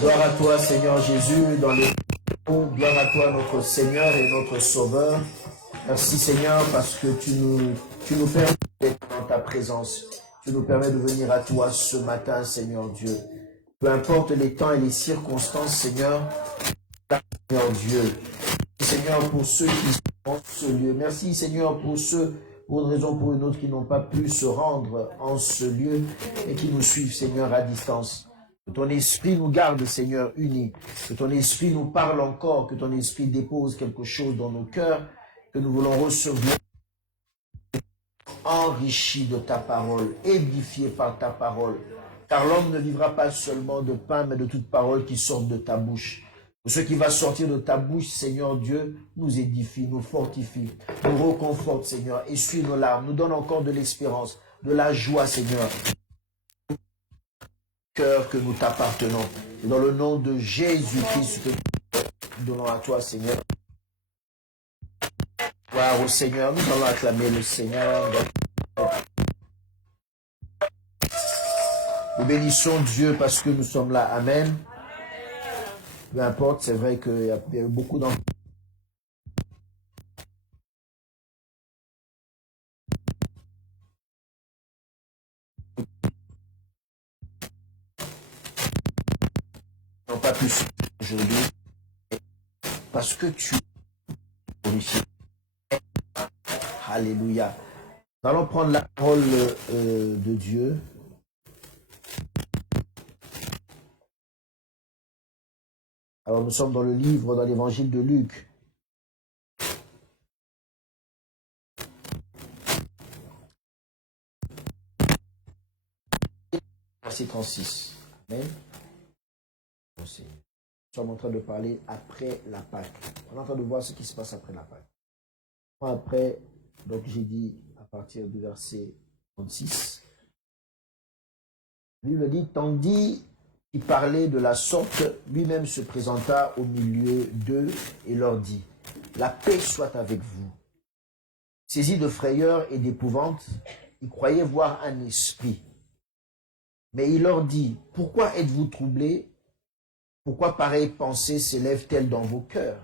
Gloire à toi, Seigneur Jésus, dans le nom. Gloire à toi, notre Seigneur et notre Sauveur. Merci, Seigneur, parce que tu nous permets d'être dans ta présence. Tu nous permets de venir à toi ce matin, Seigneur Dieu. Peu importe les temps et les circonstances, Seigneur Dieu. Seigneur, pour ceux qui sont dans ce lieu. Merci, Seigneur, pour ceux, pour une raison ou pour une autre, qui n'ont pas pu se rendre en ce lieu et qui nous suivent, Seigneur, à distance. Que ton esprit nous garde, Seigneur, unis. Que ton esprit nous parle encore, que ton esprit dépose quelque chose dans nos cœurs, que nous voulons recevoir, enrichi de ta parole, édifié par ta parole. Car l'homme ne vivra pas seulement de pain, mais de toute parole qui sort de ta bouche. Ce qui va sortir de ta bouche, Seigneur Dieu, nous édifie, nous fortifie, nous reconforte, Seigneur, essuie nos larmes, nous donne encore de l'espérance, de la joie, Seigneur. Cœur que nous t'appartenons. Et dans le nom de Jésus-Christ, que nous donnons à toi, Seigneur. Gloire au Seigneur, nous allons acclamer le Seigneur. Nous bénissons Dieu parce que nous sommes là. Amen. Peu importe, c'est vrai qu'il y a eu beaucoup d'enfants. N'ont pas pu aujourd'hui parce que tu glorifies. Alléluia. Nous allons prendre la parole de Dieu. Alors nous sommes dans le livre, dans l'évangile de Luc. Verset 36. Amen. Nous sommes en train de parler après la Pâque. On est en train de voir ce qui se passe après la Pâque. Après, donc j'ai dit à partir du verset 36. La Bible dit, tandis qu'il parlait de la sorte, lui-même se présenta au milieu d'eux et leur dit, la paix soit avec vous. Saisis de frayeur et d'épouvante, ils croyaient voir un esprit. Mais il leur dit, pourquoi êtes-vous troublés? Pourquoi pareille pensée s'élève-t-elle dans vos cœurs?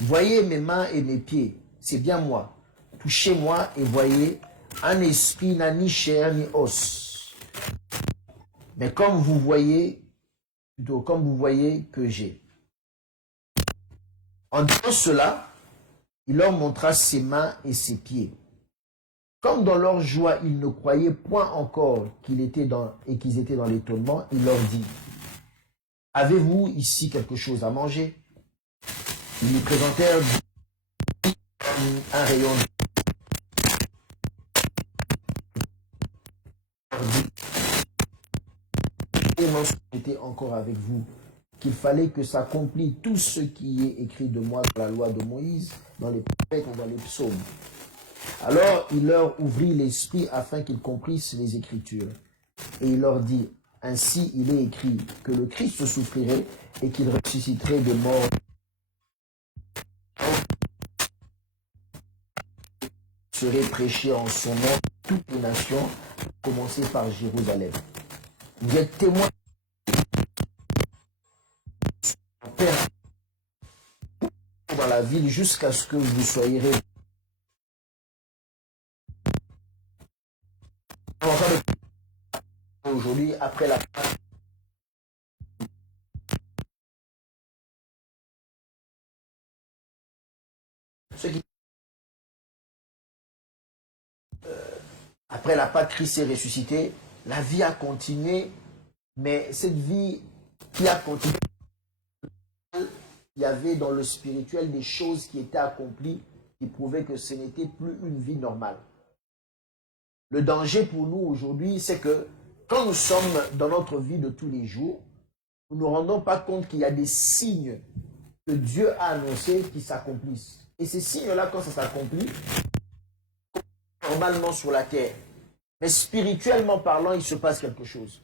Voyez mes mains et mes pieds, c'est bien moi. Touchez-moi et voyez, un esprit n'a ni chair ni os. Mais comme vous voyez que j'ai. En disant cela, il leur montra ses mains et ses pieds. Comme dans leur joie, ils ne croyaient point encore qu'ils étaient dans l'étonnement, il leur dit, avez-vous ici quelque chose à manger? Ils lui présentèrent un rayon de était encore avec vous, qu'il fallait que s'accomplisse tout ce qui est écrit de moi dans la loi de Moïse, dans les prophètes ou dans les psaumes. Alors il leur ouvrit l'esprit afin qu'ils comprissent les Écritures. Et il leur dit, ainsi il est écrit que le Christ souffrirait et qu'il ressusciterait des morts. Serait prêché en son nom toutes les nations, à commencer par Jérusalem. Vous êtes témoins Père dans la ville jusqu'à ce que vous soyez réunis. Aujourd'hui, après la après la Pâque, Christ est ressuscité, la vie a continué, mais cette vie qui a continué, il y avait dans le spirituel des choses qui étaient accomplies qui prouvaient que ce n'était plus une vie normale. Le danger pour nous aujourd'hui, c'est que quand nous sommes dans notre vie de tous les jours, nous ne nous rendons pas compte qu'il y a des signes que Dieu a annoncés qui s'accomplissent. Et ces signes-là, quand ça s'accomplit, normalement sur la terre, mais spirituellement parlant, il se passe quelque chose.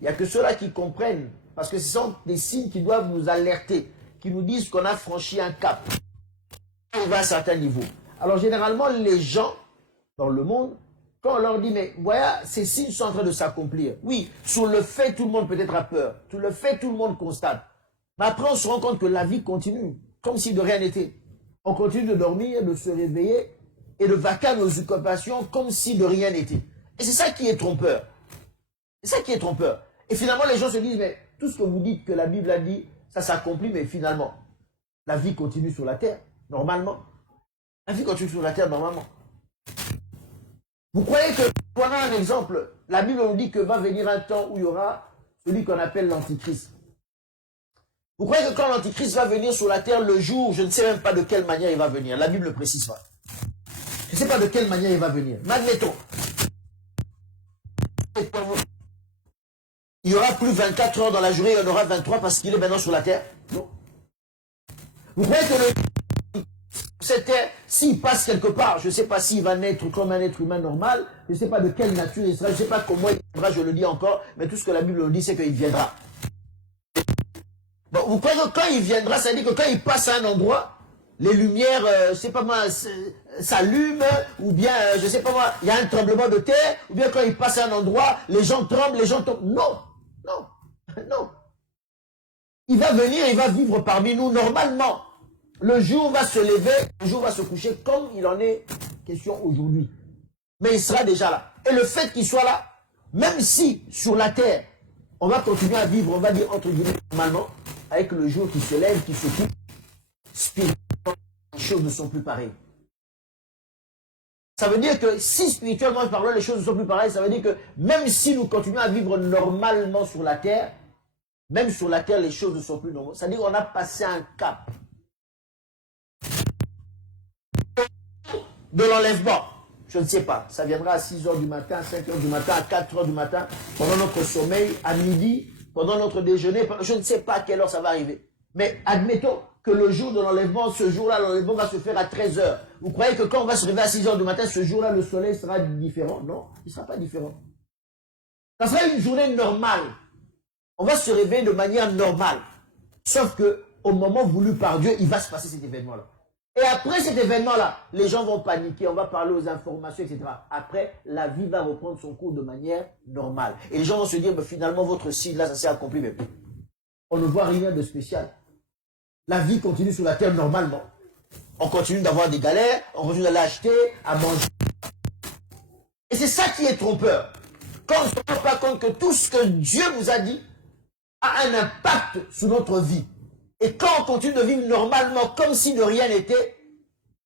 Il n'y a que ceux-là qui comprennent, parce que ce sont des signes qui doivent nous alerter, qui nous disent qu'on a franchi un cap, on va à un certain niveau. Alors généralement, les gens dans le monde, quand on leur dit, mais voilà, ces signes sont en train de s'accomplir. Oui, sur le fait, tout le monde peut-être a peur. Sur le fait, tout le monde constate. Mais après, on se rend compte que la vie continue, comme si de rien n'était. On continue de dormir, de se réveiller et de vaquer à nos occupations comme si de rien n'était. Et c'est ça qui est trompeur. C'est ça qui est trompeur. Et finalement, les gens se disent, mais tout ce que vous dites que la Bible a dit, ça s'accomplit, mais finalement, la vie continue sur la terre, normalement. La vie continue sur la terre, normalement. Vous croyez que, voilà un exemple, la Bible nous dit que va venir un temps où il y aura celui qu'on appelle l'Antichrist. Vous croyez que quand l'Antichrist va venir sur la terre, le jour, je ne sais même pas de quelle manière il va venir. La Bible ne le précise pas. Je ne sais pas de quelle manière il va venir. Mais admettons. Il y aura plus 24 heures dans la journée, il y en aura 23 parce qu'il est maintenant sur la terre. Non. Vous croyez que cette terre, s'il passe quelque part, je ne sais pas s'il va naître comme un être humain normal, je ne sais pas de quelle nature il sera, je ne sais pas comment il viendra, je le dis encore, mais tout ce que la Bible nous dit, c'est qu'il viendra. Bon, vous croyez que quand il viendra, ça veut dire que quand il passe à un endroit, les lumières, je ne sais pas moi, s'allument, ou bien, je ne sais pas moi, il y a un tremblement de terre, ou bien quand il passe à un endroit, les gens tremblent, les gens tombent. Non, non, non. Il va venir, il va vivre parmi nous normalement. Le jour va se lever, le jour va se coucher, comme il en est question aujourd'hui. Mais il sera déjà là. Et le fait qu'il soit là, même si sur la terre, on va continuer à vivre, on va dire entre guillemets normalement, avec le jour qui se lève, qui se couche, spirituellement, les choses ne sont plus pareilles. Ça veut dire que si spirituellement parlant, les choses ne sont plus pareilles, ça veut dire que même si nous continuons à vivre normalement sur la terre, même sur la terre, les choses ne sont plus normales. C'est-à-dire qu'on a passé un cap de l'enlèvement. Je ne sais pas. Ça viendra à 6 h du matin, à 5 h du matin, à 4 h du matin, pendant notre sommeil, à midi, pendant notre déjeuner. Je ne sais pas à quelle heure ça va arriver. Mais admettons que le jour de l'enlèvement, ce jour-là, l'enlèvement va se faire à 13 h. Vous croyez que quand on va se réveiller à 6 h du matin, ce jour-là, le soleil sera différent? Non, il ne sera pas différent. Ça sera une journée normale. On va se réveiller de manière normale. Sauf que au moment voulu par Dieu, il va se passer cet événement-là. Et après cet événement-là, les gens vont paniquer, on va parler aux informations, etc. Après, la vie va reprendre son cours de manière normale. Et les gens vont se dire, mais finalement, votre signe, là, ça s'est accompli. Mais on ne voit rien de spécial. La vie continue sur la terre normalement. On continue d'avoir des galères, on continue d'aller acheter, à manger. Et c'est ça qui est trompeur. Quand on ne se rend pas compte que tout ce que Dieu vous a dit a un impact sur notre vie. Et quand on continue de vivre normalement, comme si de rien n'était,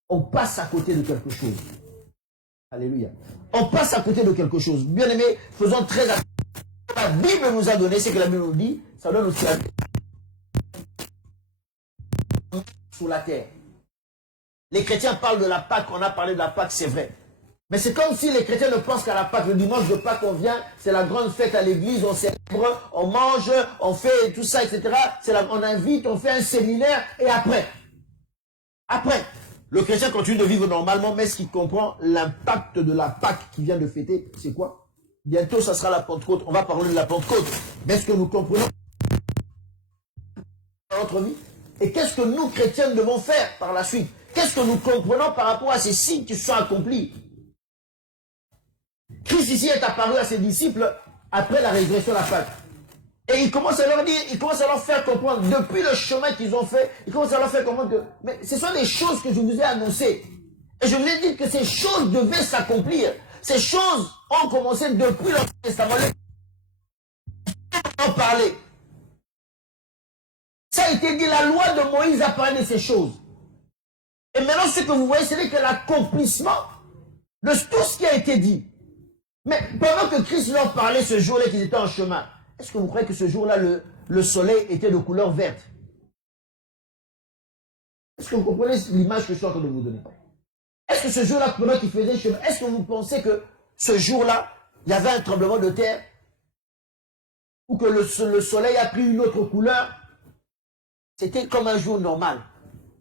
on passe à côté de quelque chose. Alléluia. On passe à côté de quelque chose. Bien aimé, faisons très attention. La Bible nous a donné, c'est que la Bible nous dit, ça donne aussi la vie sur la terre. Les chrétiens parlent de la Pâque, on a parlé de la Pâque, c'est vrai. Mais c'est comme si les chrétiens ne pensent qu'à la Pâque. Le dimanche de Pâque, on vient, c'est la grande fête à l'église, on célèbre, on mange, on fait tout ça, etc. On invite, on fait un séminaire, et après, le chrétien continue de vivre normalement, mais ce qu'il comprend, l'impact de la Pâque qu'il vient de fêter, c'est quoi? Bientôt, ça sera la Pentecôte. On va parler de la Pentecôte. Mais est-ce que nous comprenons dans notre vie? Et qu'est-ce que nous, chrétiens, devons faire par la suite? Qu'est-ce que nous comprenons par rapport à ces signes qui se sont accomplis? Christ ici est apparu à ses disciples après la résurrection de la Pâque. Et il commence à leur dire, il commence à leur faire comprendre, depuis le chemin qu'ils ont fait, il commence à leur faire comprendre que mais ce sont des choses que je vous ai annoncées. Et je vous ai dit que ces choses devaient s'accomplir. Ces choses ont commencé depuis l'Ancien Testament. On en parlait. Ça a été dit, la loi de Moïse a parlé de ces choses. Et maintenant, ce que vous voyez, c'est que l'accomplissement de tout ce qui a été dit. Mais pendant que Christ leur parlait ce jour-là qu'ils étaient en chemin, est-ce que vous croyez que ce jour-là, le soleil était de couleur verte? Est-ce que vous comprenez l'image que je suis en train de vous donner? Est-ce que ce jour-là, pendant qu'ils faisaient chemin, est-ce que vous pensez que ce jour-là, il y avait un tremblement de terre? Ou que le soleil a pris une autre couleur? C'était comme un jour normal.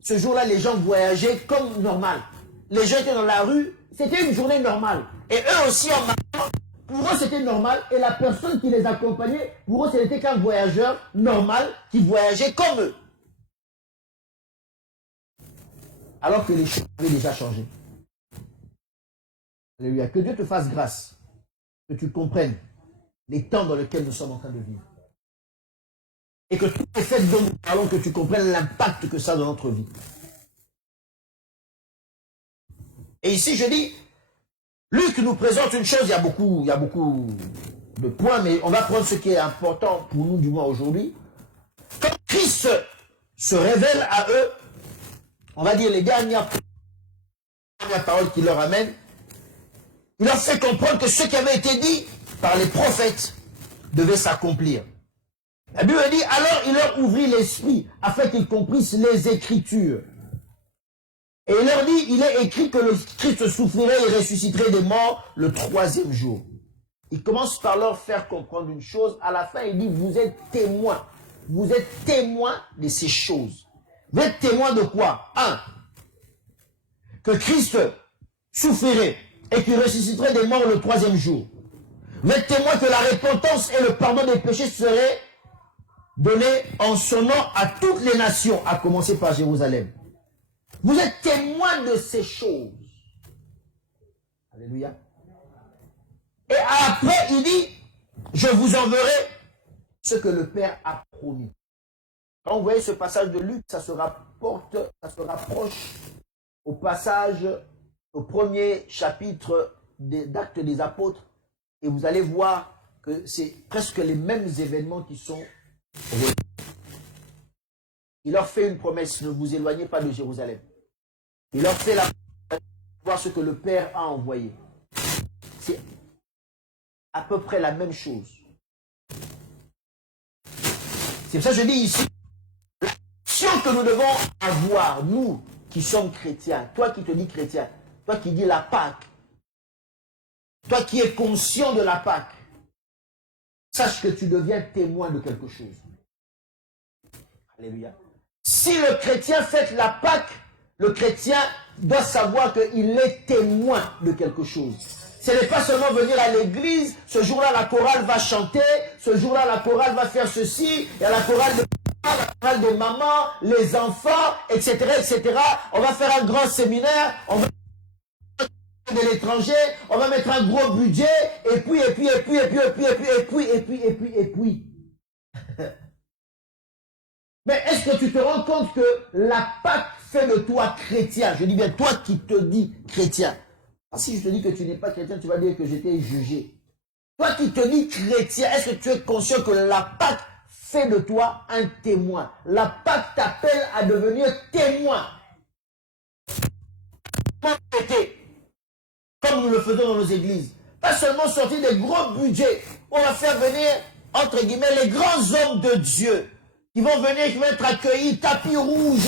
Ce jour-là, les gens voyageaient comme normal. Les gens étaient dans la rue, c'était une journée normale. Et eux aussi, en marchant, pour eux, c'était normal. Et la personne qui les accompagnait, pour eux, c'était qu'un voyageur normal qui voyageait comme eux. Alors que les choses avaient déjà changé. Alléluia. Que Dieu te fasse grâce, que tu comprennes les temps dans lesquels nous sommes en train de vivre. Et que tous les faits dont nous parlons, que tu comprennes l'impact que ça a dans notre vie. Et ici, je dis, Luc nous présente une chose, il y a beaucoup de points, mais on va prendre ce qui est important pour nous, du moins aujourd'hui. Quand Christ se révèle à eux, on va dire les dernières paroles qu'il leur amène, il leur fait comprendre que ce qui avait été dit par les prophètes devait s'accomplir. La Bible dit, alors il leur ouvrit l'esprit afin qu'ils comprissent les Écritures. Et il leur dit, il est écrit que le Christ souffrirait et ressusciterait des morts le 3e jour. Il commence par leur faire comprendre une chose. À la fin, il dit, vous êtes témoins. Vous êtes témoins de ces choses. Vous êtes témoins de quoi? 1. Que Christ souffrirait et qu'il ressusciterait des morts le 3e jour. Vous êtes témoins que la repentance et le pardon des péchés seraient donnés en son nom à toutes les nations, à commencer par Jérusalem. Vous êtes témoins de ces choses. Alléluia. Et après, il dit, je vous enverrai ce que le Père a promis. Quand vous voyez ce passage de Luc, ça se rapproche au passage, au premier chapitre d'Actes des Apôtres. Et vous allez voir que c'est presque les mêmes événements qui sont reliés. Il leur fait une promesse, ne vous éloignez pas de Jérusalem. Il leur fait la promesse de voir ce que le Père a envoyé. C'est à peu près la même chose. C'est pour ça que je dis ici, l'action que nous devons avoir, nous qui sommes chrétiens, toi qui te dis chrétien, toi qui dis la Pâque, toi qui es conscient de la Pâque, sache que tu deviens témoin de quelque chose. Alléluia. Si le chrétien fête la Pâque, le chrétien doit savoir qu'il est témoin de quelque chose. Ce n'est pas seulement venir à l'église, ce jour-là la chorale va chanter, ce jour-là la chorale va faire ceci, il y a la chorale de papa, la chorale de maman, les enfants, etc., etc. On va faire un grand séminaire, on va de l'étranger, on va mettre un gros budget, et puis. Mais est-ce que tu te rends compte que la Pâque fait de toi chrétien? Je dis bien toi qui te dis chrétien. Si je te dis que tu n'es pas chrétien, tu vas dire que j'étais jugé. Toi qui te dis chrétien, est-ce que tu es conscient que la Pâque fait de toi un témoin? La Pâque t'appelle à devenir témoin. Comme nous le faisons dans nos églises. Pas seulement sortir des gros budgets. On va faire venir, entre guillemets, les grands hommes de Dieu. Qui vont venir, qui vont être accueillis, tapis rouge.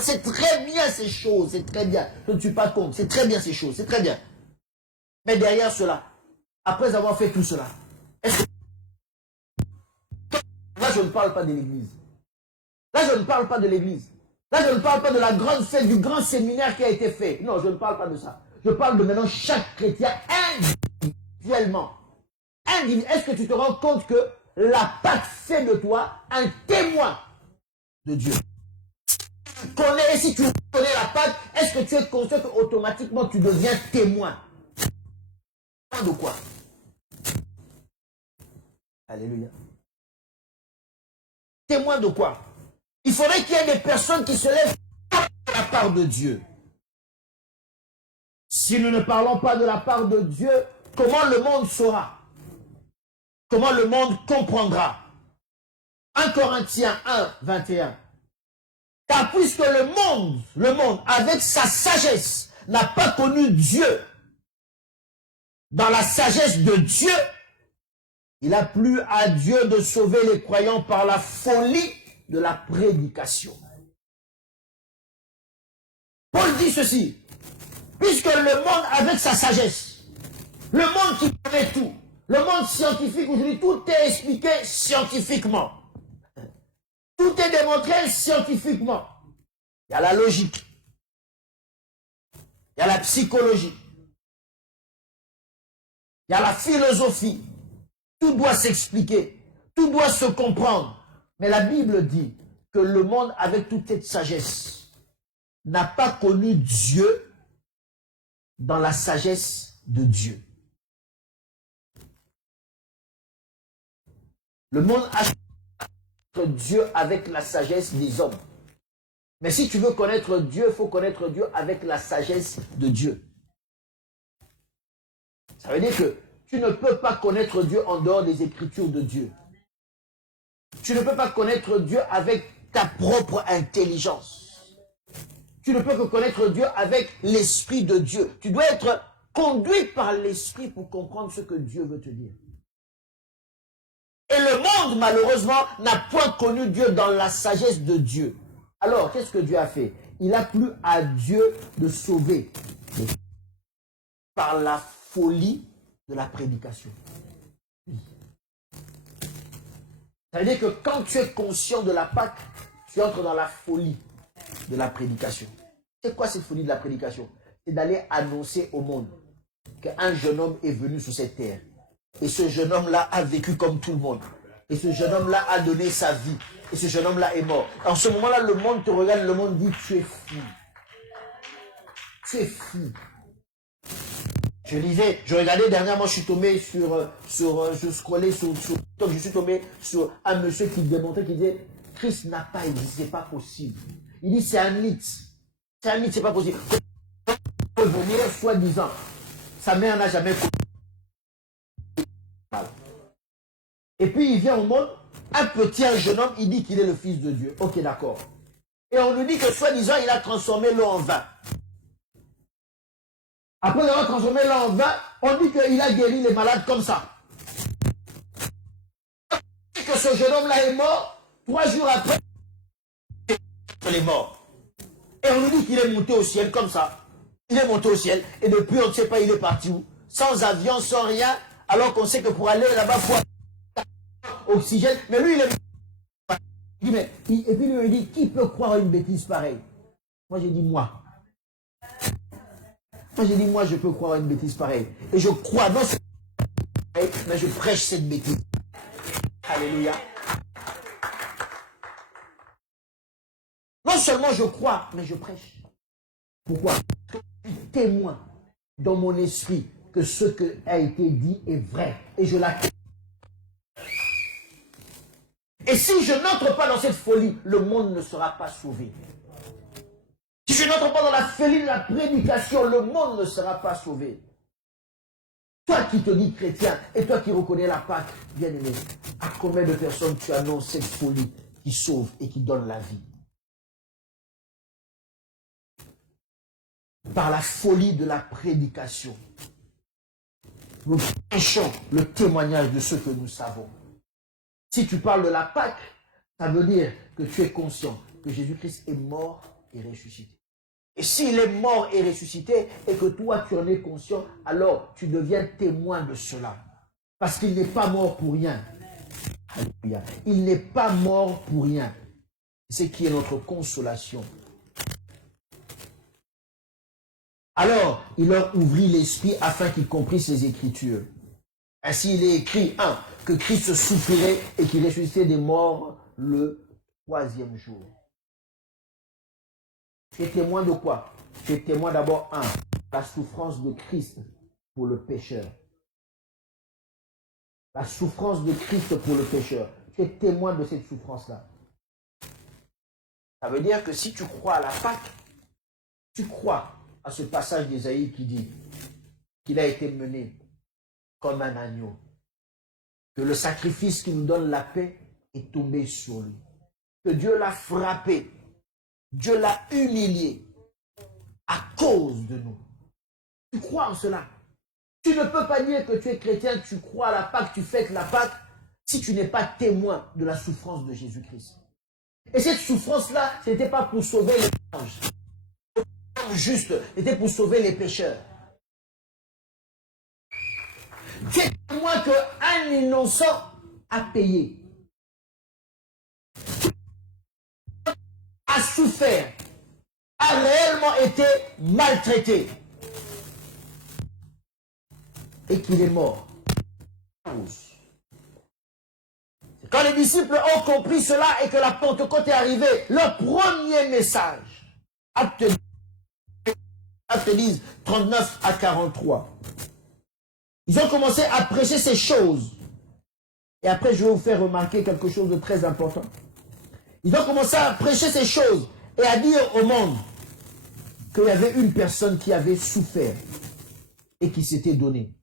C'est très bien ces choses, c'est très bien. Je ne suis pas contre, c'est très bien ces choses, c'est très bien. Mais derrière cela, après avoir fait tout cela, est-ce que... Là, je ne parle pas de l'église. Là, je ne parle pas de l'église. Là, je ne parle pas de la grande fête, du grand séminaire qui a été fait. Non, je ne parle pas de ça. Je parle de maintenant chaque chrétien individuellement. Est-ce que tu te rends compte que la Pâque fait de toi un témoin de Dieu? Et si tu connais la Pâque, est-ce que tu es conscient qu'automatiquement tu deviens témoin? De quoi? Alléluia. Témoin de quoi? Il faudrait qu'il y ait des personnes qui se lèvent de la part de Dieu. Si nous ne parlons pas de la part de Dieu, comment le monde saura? Comment le monde comprendra? 1 Corinthiens 1, 21. Car puisque le monde, avec sa sagesse, n'a pas connu Dieu, dans la sagesse de Dieu, il a plu à Dieu de sauver les croyants par la folie de la prédication. Paul dit ceci, puisque le monde, avec sa sagesse, le monde qui connaît tout, le monde scientifique, aujourd'hui, tout est expliqué scientifiquement. Tout est démontré scientifiquement. Il y a la logique. Il y a la psychologie. Il y a la philosophie. Tout doit s'expliquer. Tout doit se comprendre. Mais la Bible dit que le monde, avec toute cette sagesse, n'a pas connu Dieu dans la sagesse de Dieu. Le monde a connaître Dieu avec la sagesse des hommes. Mais si tu veux connaître Dieu, il faut connaître Dieu avec la sagesse de Dieu. Ça veut dire que tu ne peux pas connaître Dieu en dehors des Écritures de Dieu. Tu ne peux pas connaître Dieu avec ta propre intelligence. Tu ne peux que connaître Dieu avec l'Esprit de Dieu. Tu dois être conduit par l'Esprit pour comprendre ce que Dieu veut te dire. Et le monde, malheureusement, n'a point connu Dieu dans la sagesse de Dieu. Alors, qu'est-ce que Dieu a fait? Il a plu à Dieu de sauver par la folie de la prédication. Ça veut dire que quand tu es conscient de la Pâque, tu entres dans la folie de la prédication. C'est quoi cette folie de la prédication? C'est d'aller annoncer au monde qu'un jeune homme est venu sur cette terre. Et ce jeune homme-là a vécu comme tout le monde. Et ce jeune homme-là a donné sa vie. Et ce jeune homme-là est mort. En ce moment-là, le monde te regarde, le monde dit, tu es fou. Tu es fou. Je regardais dernièrement, je suis tombé je scrollais sur TikTok, je suis tombé sur un monsieur qui démontrait, qui disait, Christ n'a pas existé, c'est pas possible. Il dit, c'est un mythe. C'est un mythe, c'est pas possible. Il peut venir, soi-disant, sa mère n'a jamais connu. Et puis il vient au monde, un jeune homme, il dit qu'il est le fils de Dieu. Ok, d'accord. Et on nous dit que soi-disant, il a transformé l'eau en vin. Après avoir transformé l'eau en vin, on dit qu'il a guéri les malades comme ça. Que ce jeune homme-là est mort, 3 jours après, il est mort. Et on nous dit qu'il est monté au ciel comme ça. Il est monté au ciel, et depuis on ne sait pas il est parti où. Sans avion, sans rien, alors qu'on sait que pour aller là-bas, il faut oxygène, mais lui il est... Et puis lui il dit, qui peut croire à une bêtise pareille? Moi j'ai dit, moi. Moi j'ai dit, moi je peux croire à une bêtise pareille. Et je crois, non c'est pareil, mais je prêche cette bêtise. Alléluia. Non seulement je crois, mais je prêche. Pourquoi? Je suis témoin dans mon esprit que ce qui a été dit est vrai. Et je l'accepte. Et si je n'entre pas dans cette folie, le monde ne sera pas sauvé. Si je n'entre pas dans la folie de la prédication, le monde ne sera pas sauvé. Toi qui te dis chrétien et toi qui reconnais la Pâque, bien aimé, à combien de personnes tu annonces cette folie qui sauve et qui donne la vie? Par la folie de la prédication. Nous prêchons le témoignage de ce que nous savons. Si tu parles de la Pâque, ça veut dire que tu es conscient que Jésus-Christ est mort et ressuscité. Et s'il est mort et ressuscité et que toi tu en es conscient, alors tu deviens témoin de cela. Parce qu'il n'est pas mort pour rien. Alléluia. Il n'est pas mort pour rien. C'est ce qui est notre consolation. Alors, il leur ouvrit l'esprit afin qu'ils comprissent les Écritures. Ainsi, il est écrit, 1, que Christ souffrirait et qu'il ressuscitait des morts le 3e jour. Tu es témoin de quoi? Tu es témoin d'abord, 1, la souffrance de Christ pour le pécheur. La souffrance de Christ pour le pécheur. Tu es témoin de cette souffrance-là. Ça veut dire que si tu crois à la Pâque, tu crois à ce passage d'Ésaïe qui dit qu'il a été mené comme un agneau, que le sacrifice qui nous donne la paix est tombé sur lui, que Dieu l'a frappé, Dieu l'a humilié à cause de nous. Tu crois en cela? Tu ne peux pas dire que tu es chrétien, tu crois à la Pâque, tu fêtes la Pâque, si tu n'es pas témoin de la souffrance de Jésus-Christ. Et cette souffrance-là, ce n'était pas pour sauver les anges. Juste, c'était pour sauver les pécheurs. Tu es témoin qu'un innocent a payé, a souffert, a réellement été maltraité et qu'il est mort. Quand les disciples ont compris cela et que la Pentecôte est arrivée, leur premier message, acte Actes 10, 39 à 43. Ils ont commencé à prêcher ces choses. Et après, je vais vous faire remarquer quelque chose de très important. Ils ont commencé à prêcher ces choses et à dire au monde qu'il y avait une personne qui avait souffert et qui s'était donnée.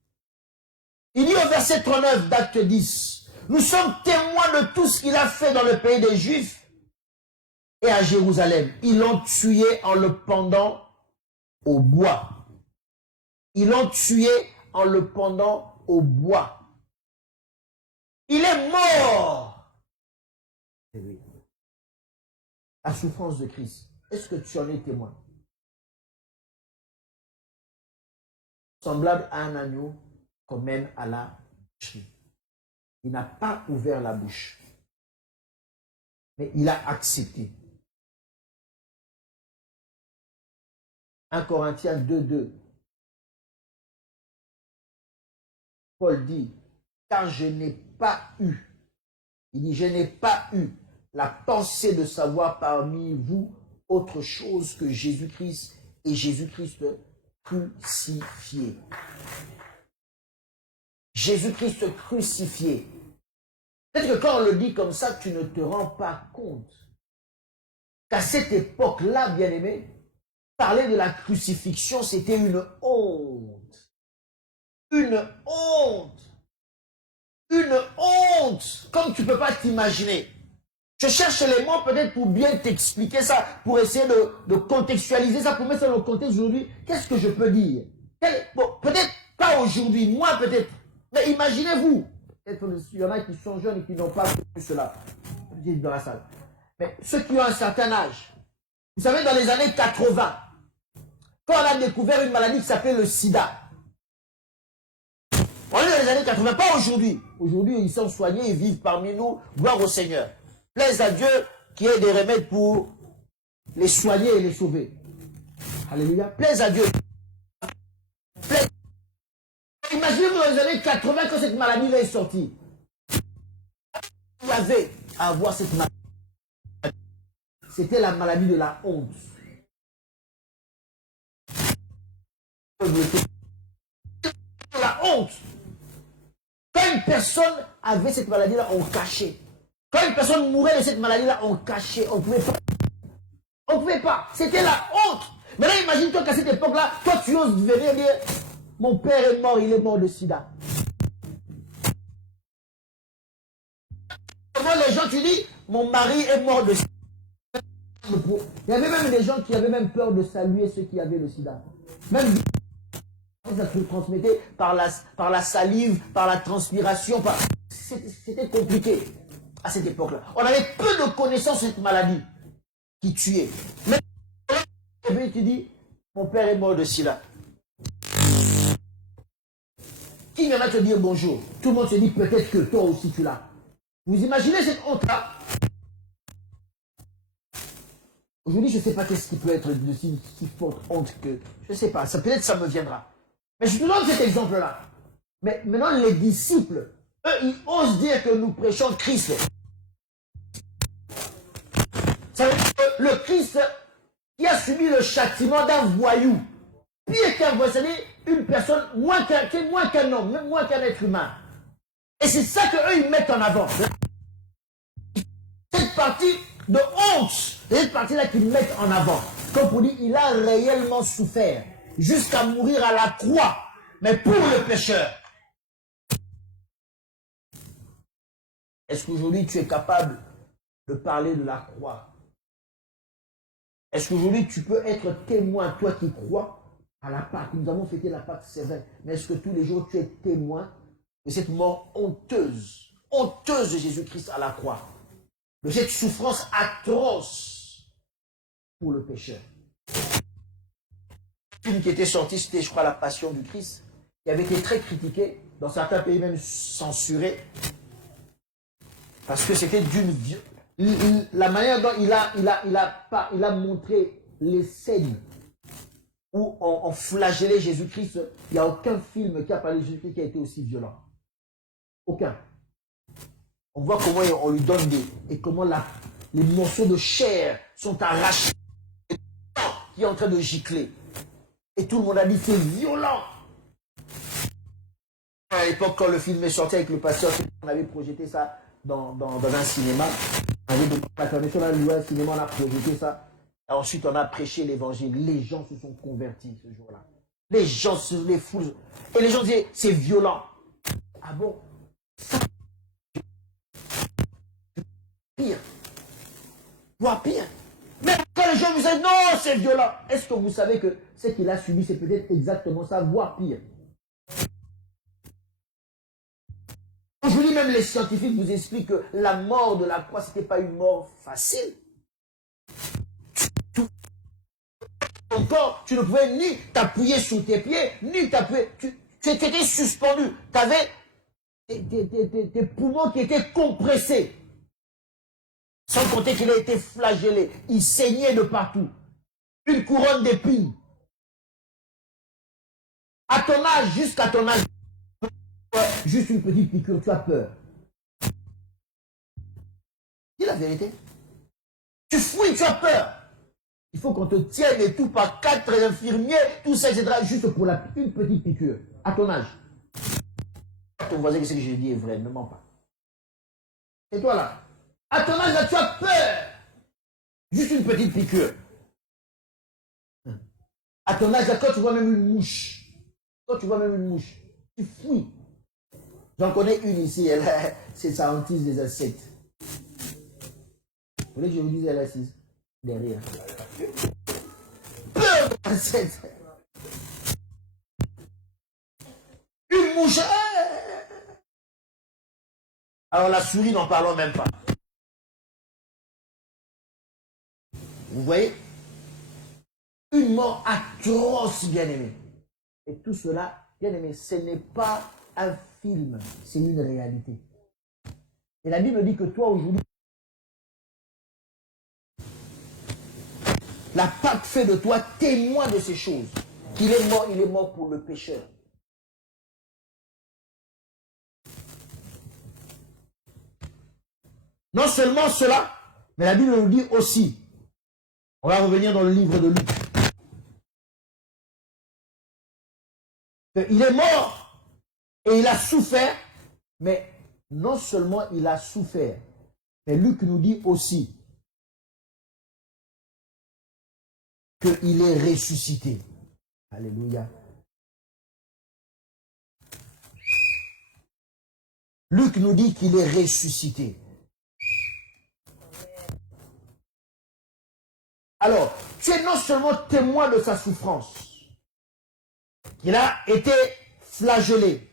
Il dit au verset 39 d'Acte 10, « Nous sommes témoins de tout ce qu'il a fait dans le pays des Juifs et à Jérusalem. Ils l'ont tué en le pendant au bois. » Ils l'ont tué en le pendant au bois. Il est mort. La souffrance de Christ. Est-ce que tu en es témoin? Semblable à un agneau qu'on mène à la boucherie. Il n'a pas ouvert la bouche. Mais il a accepté. 1 Corinthiens 2:2. Paul dit, car je n'ai pas eu, il dit, je n'ai pas eu la pensée de savoir parmi vous autre chose que Jésus-Christ et Jésus-Christ crucifié. Jésus-Christ crucifié. Peut-être que quand on le dit comme ça, tu ne te rends pas compte qu'à cette époque-là, bien-aimé, parler de la crucifixion, c'était une honte. Une honte. Une honte. Comme tu ne peux pas t'imaginer. Je cherche les mots peut-être pour bien t'expliquer ça, pour essayer de contextualiser ça, pour mettre ça dans le contexte aujourd'hui. Qu'est-ce que je peux dire? Bon, peut-être pas aujourd'hui, moi peut-être. Mais imaginez-vous. Il y en a qui sont jeunes et qui n'ont pas vu cela dans la salle. Mais ceux qui ont un certain âge, vous savez, dans les années 80, quand on a découvert une maladie qui s'appelle le sida, on est dans les années 80, pas aujourd'hui. Aujourd'hui, ils sont soignés, ils vivent parmi nous, gloire au Seigneur. Plaise à Dieu qu'il y ait des remèdes pour les soigner et les sauver. Alléluia. Plaise à Dieu. Imaginez-vous dans les années 80 quand cette maladie est sortie. Vous avez à avoir cette maladie. C'était la maladie de la honte. La honte. Quand une personne avait cette maladie-là, on cachait. Quand une personne mourait de cette maladie-là, on cachait. On ne pouvait pas. On ne pouvait pas. C'était la honte. Maintenant, imagine-toi qu'à cette époque-là, toi, tu oses venir dire, mon père est mort, il est mort de sida. Comment les gens, tu dis, mon mari est mort de sida. Il y avait même des gens qui avaient même peur de saluer ceux qui avaient le sida. Même ça se transmettait par la salive, par la transpiration. C'était compliqué à cette époque-là. On avait peu de connaissances de cette maladie qui tuait. Mais tu dis, mon père est mort de sida. Qui viendra te dire bonjour? Tout le monde se dit peut-être que toi aussi tu l'as. Vous imaginez cette honte-là? Aujourd'hui, je ne sais pas qu'est-ce qui peut être de si forte honte que... Je ne sais pas, peut-être ça me viendra. Mais je te donne cet exemple-là. Mais maintenant, les disciples, eux, ils osent dire que nous prêchons Christ. Ça veut dire que le Christ qui a subi le châtiment d'un voyou, pire qu'un voyou, c'est-à-dire une personne moins qu'un homme, même moins qu'un être humain. Et c'est ça qu'eux, ils mettent en avant. Cette partie de honte, cette partie-là qu'ils mettent en avant. Comme pour dire, il a réellement souffert jusqu'à mourir à la croix, mais pour le pécheur. Est-ce qu'aujourd'hui tu es capable de parler de la croix? Est-ce qu'aujourd'hui tu peux être témoin, toi qui crois, à la Pâque? Nous avons fêté la Pâque, c'est vrai, mais est-ce que tous les jours tu es témoin de cette mort honteuse, honteuse de Jésus-Christ à la croix, de cette souffrance atroce pour le pécheur? Film qui était sorti, c'était, je crois, La Passion du Christ, qui avait été très critiqué, dans certains pays même censuré, parce que c'était la manière dont il a montré les scènes où on flagellait Jésus-Christ. Il n'y a aucun film qui a parlé de Jésus-Christ qui a été aussi violent. Aucun. On voit comment on lui donne et comment les morceaux de chair sont arrachés, qui est en train de gicler. Et tout le monde a dit, c'est violent. À l'époque, quand le film est sorti avec le pasteur, on avait projeté ça dans un cinéma. On avait on a loué un cinéma, on a projeté ça. Et ensuite, on a prêché l'évangile. Les gens se sont convertis ce jour-là. Les gens se les foules. Et les gens disaient, c'est violent. Ah bon? Pire. Voire pire. Mais quand les gens vous disent, non, c'est violent. Est-ce que vous savez que ce qu'il a subi, c'est peut-être exactement ça, voire pire? Aujourd'hui, même les scientifiques vous expliquent que la mort de la croix, ce n'était pas une mort facile. Ton corps, tu ne pouvais ni t'appuyer sur tes pieds, ni t'appuyer. Tu étais suspendu. Tu avais tes poumons qui étaient compressés. Sans compter qu'il a été flagellé. Il saignait de partout. Une couronne d'épines. À ton âge, jusqu'à ton âge, juste une petite piqûre, tu as peur. Dis la vérité. Tu fouilles, tu as peur. Il faut qu'on te tienne et tout par 4 infirmiers, tout ça, etc. Juste pour une petite piqûre. À ton âge. Ton voisin, qu'est-ce que je dis est vrai, ne mens pas. Et toi là, à ton âge, là, tu as peur. Juste une petite piqûre. À ton âge, là, quand tu vois même une mouche, tu fouilles. J'en connais une ici, c'est sa hantise des insectes. Vous voulez que je vous dise, elle est assise derrière. Peur d'insectes. Une mouche. Alors la souris, n'en parlons même pas. Vous voyez? Une mort atroce, bien-aimé. Et tout cela, bien-aimé, ce n'est pas un film, c'est une réalité. Et la Bible dit que toi, aujourd'hui, la Pâque fait de toi témoin de ces choses. Qu'il est mort, il est mort pour le pécheur. Non seulement cela, mais la Bible nous dit aussi, on va revenir dans le livre de Luc, qu'il est mort et il a souffert, mais non seulement il a souffert, mais Luc nous dit aussi qu'il est ressuscité. Alléluia. Luc nous dit qu'il est ressuscité. Alors, tu es non seulement témoin de sa souffrance, qu'il a été flagellé,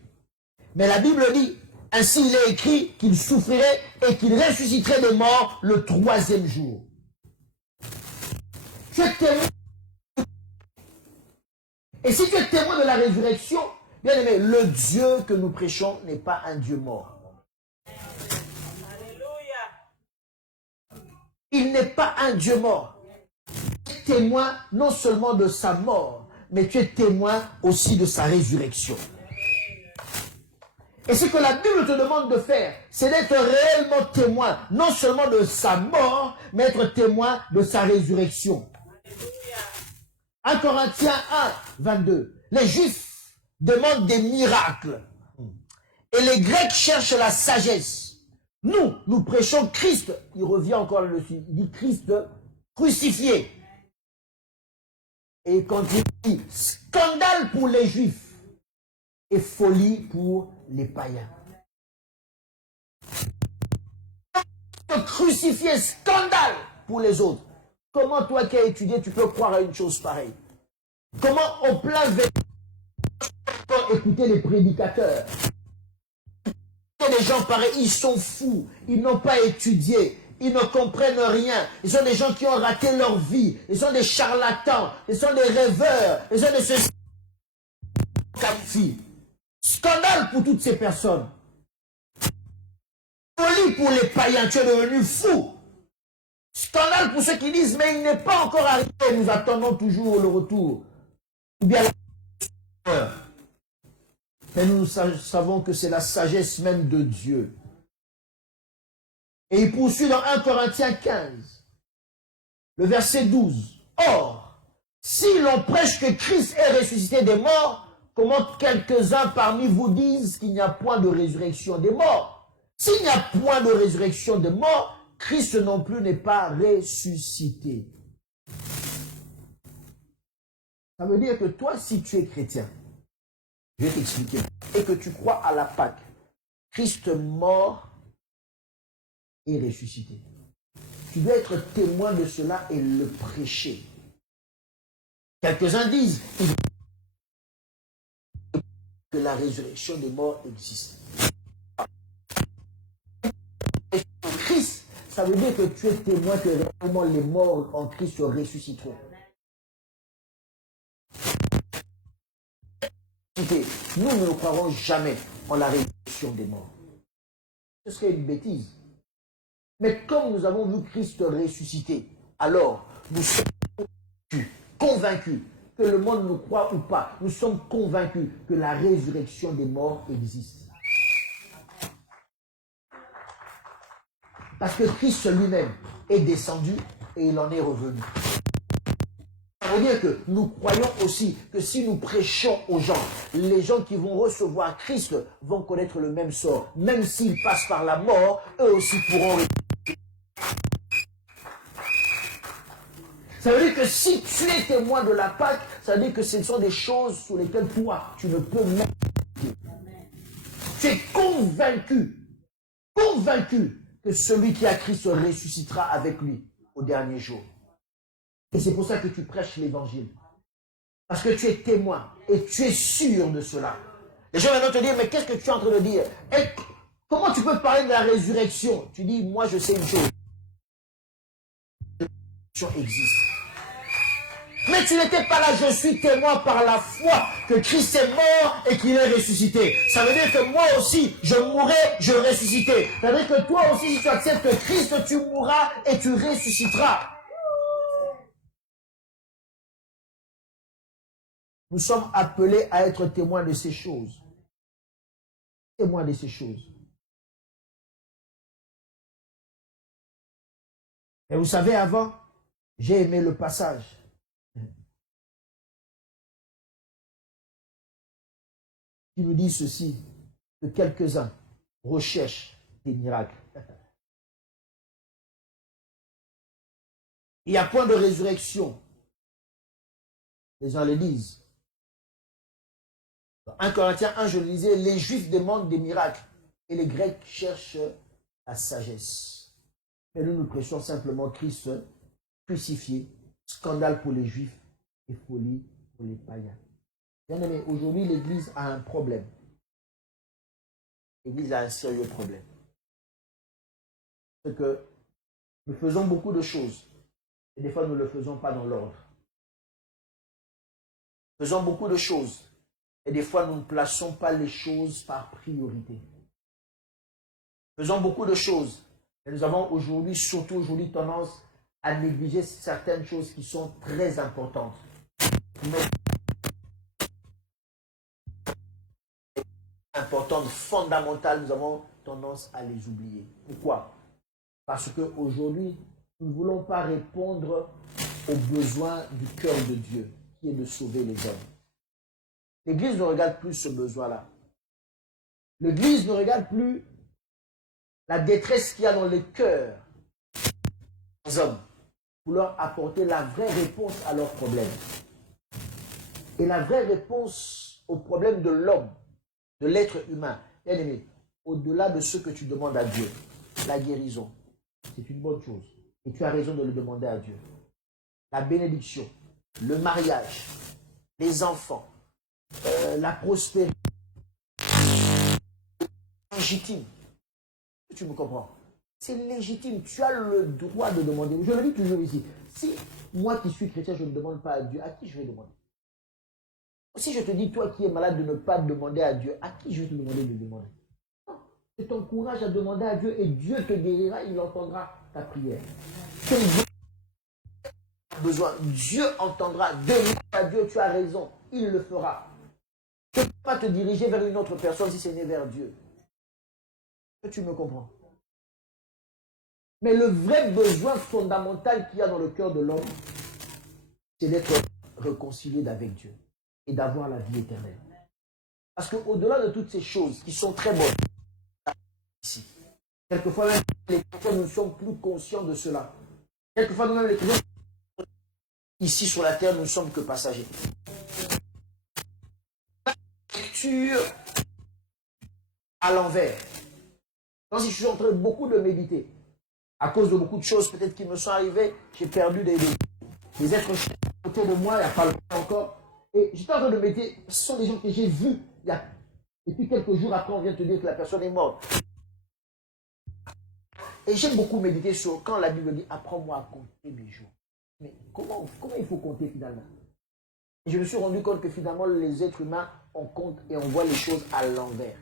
mais la Bible dit, ainsi il est écrit qu'il souffrirait et qu'il ressusciterait des morts le 3e jour. Tu es témoin. Et si tu es témoin de la résurrection, bien aimé, le Dieu que nous prêchons n'est pas un Dieu mort. Il n'est pas un Dieu mort. Tu es témoin non seulement de sa mort, mais tu es témoin aussi de sa résurrection. Et ce que la Bible te demande de faire, c'est d'être réellement témoin, non seulement de sa mort, mais être témoin de sa résurrection. 1 Corinthiens 1, 22. Les Juifs demandent des miracles. Et les Grecs cherchent la sagesse. Nous prêchons Christ. Il revient encore là-dessus. Il dit Christ crucifié. Et quand il dit scandale pour les Juifs et folie pour les païens. Crucifié, scandale pour les autres. Comment toi qui as étudié, tu peux croire à une chose pareille? Comment au plein vélo, écouter les prédicateurs? Les gens pareils, ils sont fous, ils n'ont pas étudié, ils ne comprennent rien. Ils sont des gens qui ont raté leur vie, ils sont des charlatans, ils sont des rêveurs, ils sont des ceci. Scandale pour toutes ces personnes. Folie pour les païens, tu es devenu fou. Scandale pour ceux qui disent, mais il n'est pas encore arrivé, nous attendons toujours le retour. Ou bien la... Mais nous savons que c'est la sagesse même de Dieu. Et il poursuit dans 1 Corinthiens 15, le verset 12. Or, Si l'on prêche que Christ est ressuscité des morts, comment quelques-uns parmi vous disent qu'il n'y a point de résurrection des morts? S'il n'y a point de résurrection des morts, Christ non plus n'est pas ressuscité. Ça veut dire que toi, si tu es chrétien, je vais t'expliquer, et que tu crois à la Pâque, Christ mort et ressuscité. Tu dois être témoin de cela et le prêcher. Quelques-uns disent que la résurrection des morts existe. Christ, ça veut dire que tu es témoin que réellement les morts en Christ se ressusciteront. Nous ne croirons jamais en la résurrection des morts. Ce serait une bêtise. Mais comme nous avons vu Christ ressusciter, alors nous sommes convaincus que le monde nous croit ou pas, nous sommes convaincus que la résurrection des morts existe. Parce que Christ lui-même est descendu et il en est revenu. Ça veut dire que nous croyons aussi que si nous prêchons aux gens, les gens qui vont recevoir Christ vont connaître le même sort. Même s'ils passent par la mort, eux aussi pourront. Ça veut dire que si tu es témoin de la Pâque, ça veut dire que ce sont des choses sur lesquelles toi, tu ne peux même pas. Tu es convaincu que celui qui a Christ ressuscitera avec lui au dernier jour. Et c'est pour ça que tu prêches l'évangile. Parce que tu es témoin et tu es sûr de cela. Les gens vont te dire, mais qu'est-ce que tu es en train de dire? Et comment tu peux parler de la résurrection? Tu dis, moi je sais une chose. La résurrection existe. Mais tu n'étais pas là, je suis témoin par la foi que Christ est mort et qu'il est ressuscité. Ça veut dire que moi aussi, je mourrai, je ressuscité. Ça veut dire que toi aussi, si tu acceptes Christ, tu mourras et tu ressusciteras. Nous sommes appelés à être témoins de ces choses. Témoins de ces choses. Et vous savez, avant, j'ai aimé le passage. Qui nous dit ceci, que quelques-uns recherchent des miracles. Il n'y a point de résurrection. Les gens le disent. Dans 1 Corinthiens 1, je le disais, les Juifs demandent des miracles et les Grecs cherchent la sagesse. Mais nous prêchons simplement Christ crucifié, scandale pour les Juifs et folie pour les païens. Bien aimé, aujourd'hui l'Église a un problème. L'Église a un sérieux problème. C'est que nous faisons beaucoup de choses et des fois nous ne le faisons pas dans l'ordre. Nous faisons beaucoup de choses et des fois nous ne plaçons pas les choses par priorité. Nous faisons beaucoup de choses et nous avons aujourd'hui, surtout aujourd'hui, tendance à négliger certaines choses qui sont très importantes. Mais importantes, fondamentales, nous avons tendance à les oublier. Pourquoi? Parce qu'aujourd'hui, nous ne voulons pas répondre aux besoins du cœur de Dieu, qui est de sauver les hommes. L'Église ne regarde plus ce besoin-là. L'Église ne regarde plus la détresse qu'il y a dans les cœurs des hommes pour leur apporter la vraie réponse à leurs problèmes. Et la vraie réponse aux problèmes de l'homme, de l'être humain. Bien aimé, au-delà de ce que tu demandes à Dieu, la guérison, c'est une bonne chose. Et tu as raison de le demander à Dieu. La bénédiction, le mariage, les enfants, la prospérité, légitime. Tu me comprends? C'est légitime. Tu as le droit de demander. Je le dis toujours ici. Si moi qui suis chrétien, je ne demande pas à Dieu, à qui je vais demander? Si je te dis, toi qui es malade, de ne pas demander à Dieu, à qui je vais te demander de demander? Non. Je t'encourage à demander à Dieu et Dieu te guérira, il entendra ta prière. Besoin, Dieu entendra. Demande à Dieu, tu as raison, il le fera. Tu ne peux pas te diriger vers une autre personne si ce n'est vers Dieu. Tu me comprends? Mais le vrai besoin fondamental qu'il y a dans le cœur de l'homme, c'est d'être réconciliés avec Dieu et d'avoir la vie éternelle. Parce qu'au-delà de toutes ces choses qui sont très bonnes, ici, quelquefois même les chrétiens ne sont plus conscients de cela. Quelquefois nous-mêmes les chrétiens, ici sur la terre, nous ne sommes que passagers. La lecture à l'envers. Quand je suis en train beaucoup de méditer, à cause de beaucoup de choses peut-être qui me sont arrivées, j'ai perdu des êtres chers autour de moi, il n'y a pas longtemps encore. Et j'étais en train de méditer, ce sont des gens que j'ai vus. Et puis quelques jours après, on vient te dire que la personne est morte. Et j'aime beaucoup méditer sur quand la Bible dit « Apprends-moi à compter mes jours ». Mais comment il faut compter finalement? Et je me suis rendu compte que finalement, les êtres humains, on compte et on voit les choses à l'envers.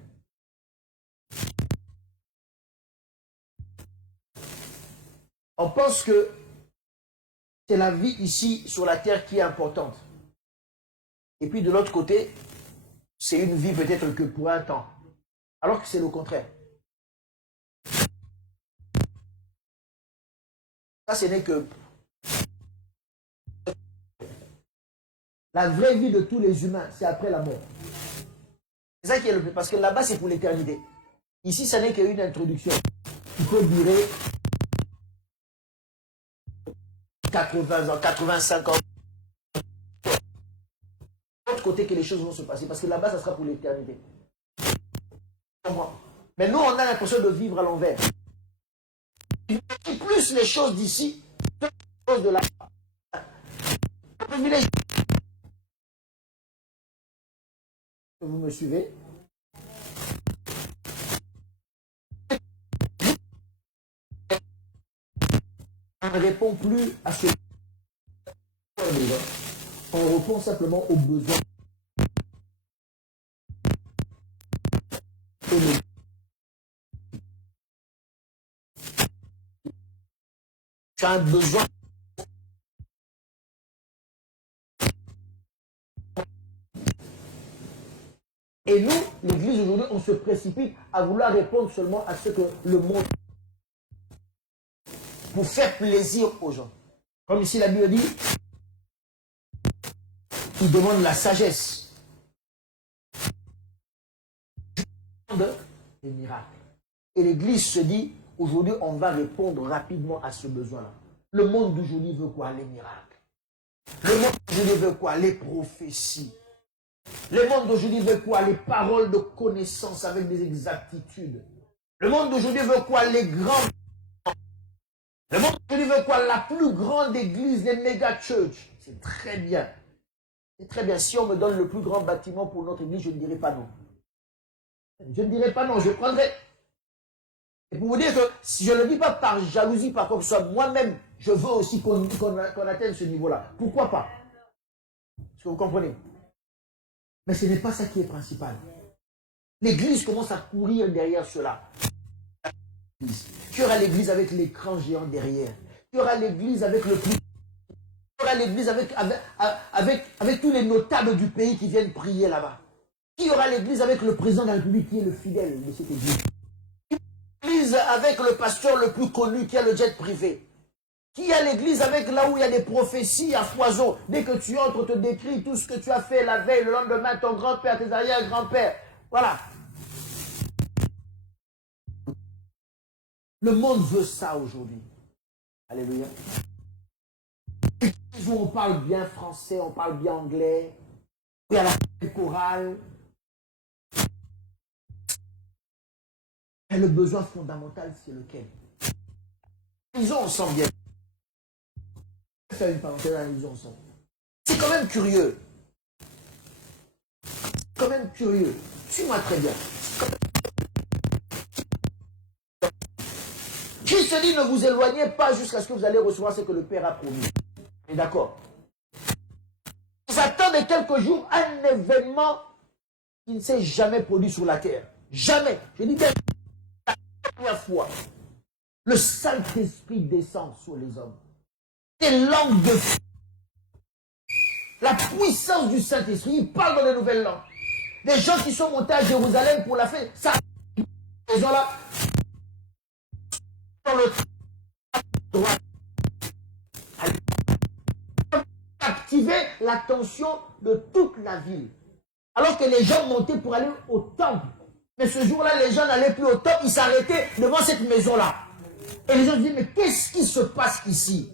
On pense que c'est la vie ici sur la terre qui est importante. Et puis de l'autre côté, c'est une vie peut-être que pour un temps. Alors que c'est le contraire. Ça, ce n'est que la vraie vie de tous les humains, c'est après la mort. C'est ça qui est le plus. Parce que là-bas, c'est pour l'éternité. Ici, ça n'est qu'une introduction. Il peut durer 80 ans, 85 ans. De l'autre côté que les choses vont se passer. Parce que là-bas, ça sera pour l'éternité. Mais nous, on a l'impression de vivre à l'envers. Plus les choses d'ici, que les choses de là-bas. Vous me suivez? On ne répond plus à ce besoin. On répond simplement aux besoins. Tu as un besoin. Et nous, l'Église aujourd'hui, on se précipite à vouloir répondre seulement à ce que le monde pour faire plaisir aux gens. Comme ici la Bible dit, il demande la sagesse. Il demande des miracles. Et l'Église se dit, aujourd'hui, on va répondre rapidement à ce besoin-là. Le monde d'aujourd'hui veut quoi? Les miracles. Le monde d'aujourd'hui veut quoi? Les prophéties. Le monde d'aujourd'hui veut quoi? Les paroles de connaissance avec des exactitudes. Le monde d'aujourd'hui veut quoi? Les grands. Le monde d'aujourd'hui veut quoi? La plus grande église, les méga church. C'est très bien. C'est très bien. Si on me donne le plus grand bâtiment pour notre église, je ne dirai pas non. Je ne dirai pas non, je prendrai. Et pour vous dire que si je ne le dis pas par jalousie, par quoi que ce soit, moi-même, je veux aussi qu'on atteigne ce niveau-là. Pourquoi pas? Est-ce que vous comprenez? Mais ce n'est pas ça qui est principal. L'église commence à courir derrière cela. Tu auras l'église avec l'écran géant derrière. Tu auras l'église avec le plus. Tu auras l'église avec tous les notables du pays qui viennent prier là-bas. Qui aura l'église avec le président de la République qui est le fidèle de cette église? L'église avec le pasteur le plus connu qui a le jet privé. Qui a l'église avec là où il y a des prophéties à foison. Dès que tu entres, on te décrit tout ce que tu as fait la veille, le lendemain, ton grand-père, tes arrière-grands-pères. Voilà. Le monde veut ça aujourd'hui. Alléluia. On parle bien français, on parle bien anglais. Il y a la chorale. Et le besoin fondamental, c'est lequel? Ils ont ensemble bien. Faire une parenthèse dans les ensemble. C'est quand même curieux. C'est quand même curieux. Suis-moi très bien. Christ dit, ne vous éloignez pas jusqu'à ce que vous allez recevoir ce que le Père a promis. D'accord. Vous attendez quelques jours un événement qui ne s'est jamais produit sur la terre. Jamais. Je dis bien la première fois. Le Saint-Esprit descend sur les hommes. Des langues de feu. La puissance du Saint-Esprit, il parle dans de nouvelles langues. Des gens qui sont montés à Jérusalem pour la fête, ça, ces gens-là, dans le droit, activé l'attention de toute la ville. Alors que les gens montaient pour aller au temple. Mais ce jour-là, les gens n'allaient plus au temple, ils s'arrêtaient devant cette maison-là. Et les gens disaient, mais qu'est-ce qui se passe ici?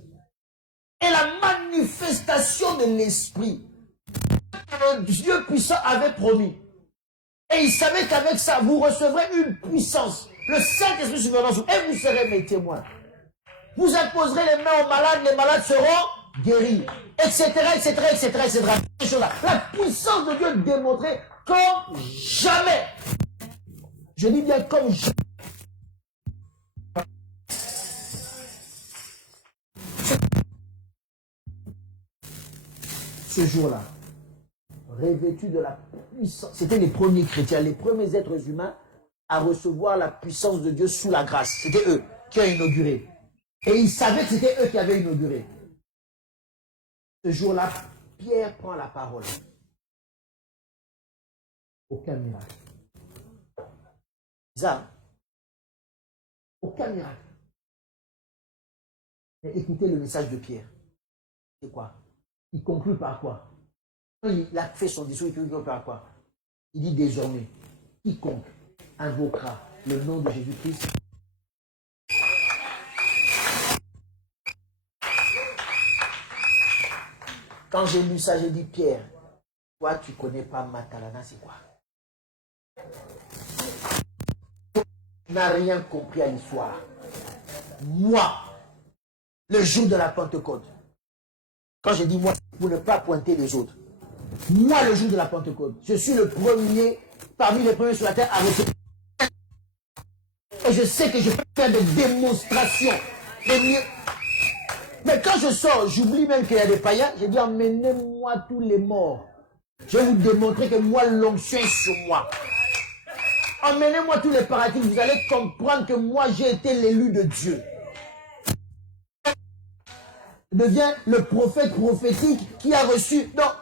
Et la manifestation de l'Esprit que Dieu puissant avait promis. Et il savait qu'avec ça, vous recevrez une puissance. Le Saint-Esprit surviendra sur vous et vous serez mes témoins. Vous imposerez les mains aux malades, les malades seront guéris, etc., etc., etc., etc. La puissance de Dieu démontrée comme jamais. Je dis bien comme jamais. Ce jour-là, revêtus de la puissance, c'était les premiers chrétiens, les premiers êtres humains à recevoir la puissance de Dieu sous la grâce. C'était eux qui ont inauguré. Et ils savaient que c'était eux qui avaient inauguré. Ce jour-là, Pierre prend la parole. Aucun miracle. Ça, aucun miracle. Mais écoutez le message de Pierre. C'est quoi? Il conclut par quoi? Quand il a fait son discours, il conclut par quoi? Il dit désormais, quiconque invoquera le nom de Jésus-Christ, quand j'ai lu ça, j'ai dit, Pierre, toi, tu ne connais pas Matalana, c'est quoi? Tu n'as rien compris à l'histoire. Moi, le jour de la Pentecôte, quand je dis moi, pour ne pas pointer les autres, moi, le jour de la Pentecôte, je suis le premier, parmi les premiers sur la terre à recevoir. Et je sais que je peux faire des démonstrations. Mais quand je sors, j'oublie même qu'il y a des païens. Je dis, emmenez-moi tous les morts. Je vais vous démontrer que moi, l'onction est sur moi. Emmenez-moi tous les paralytiques. Vous allez comprendre que moi, j'ai été l'élu de Dieu. Je deviens le prophète prophétique qui a reçu. Donc,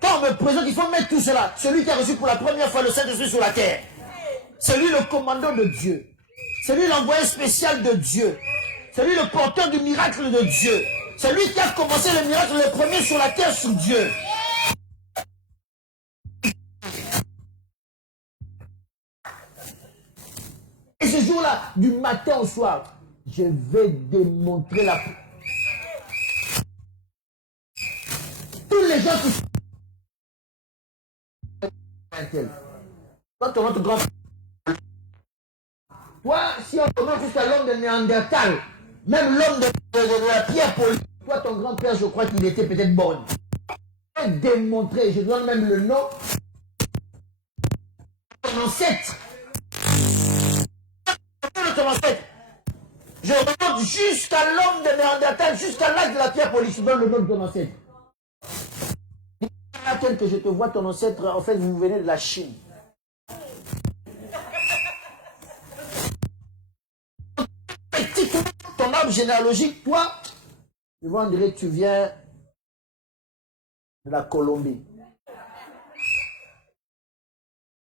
quand on me présente, il faut mettre tout cela. Celui qui a reçu pour la première fois le Saint-Esprit sur la terre. C'est lui le commandant de Dieu. C'est lui l'envoyé spécial de Dieu. C'est lui le porteur du miracle de Dieu. C'est lui qui a commencé le miracle le premier sur la terre sur Dieu. Et ce jour-là, du matin au soir, je vais démontrer la... Tous les gens qui... Toi, ton autre grand... Toi, si on commence jusqu'à l'homme de Néandertal, même l'homme de la pierre polie, toi, ton grand-père, je crois qu'il était peut-être borgne. Je vais démontrer, je donne même le nom, ton ancêtre. Ton ancêtre. Je remonte jusqu'à l'homme de Néandertal, jusqu'à l'âge de la pierre polie, je donne le nom de ton ancêtre. Tel que je te vois, ton ancêtre, en fait, vous venez de la Chine. Ton arbre généalogique, toi, je vois, on dirait que tu viens de la Colombie.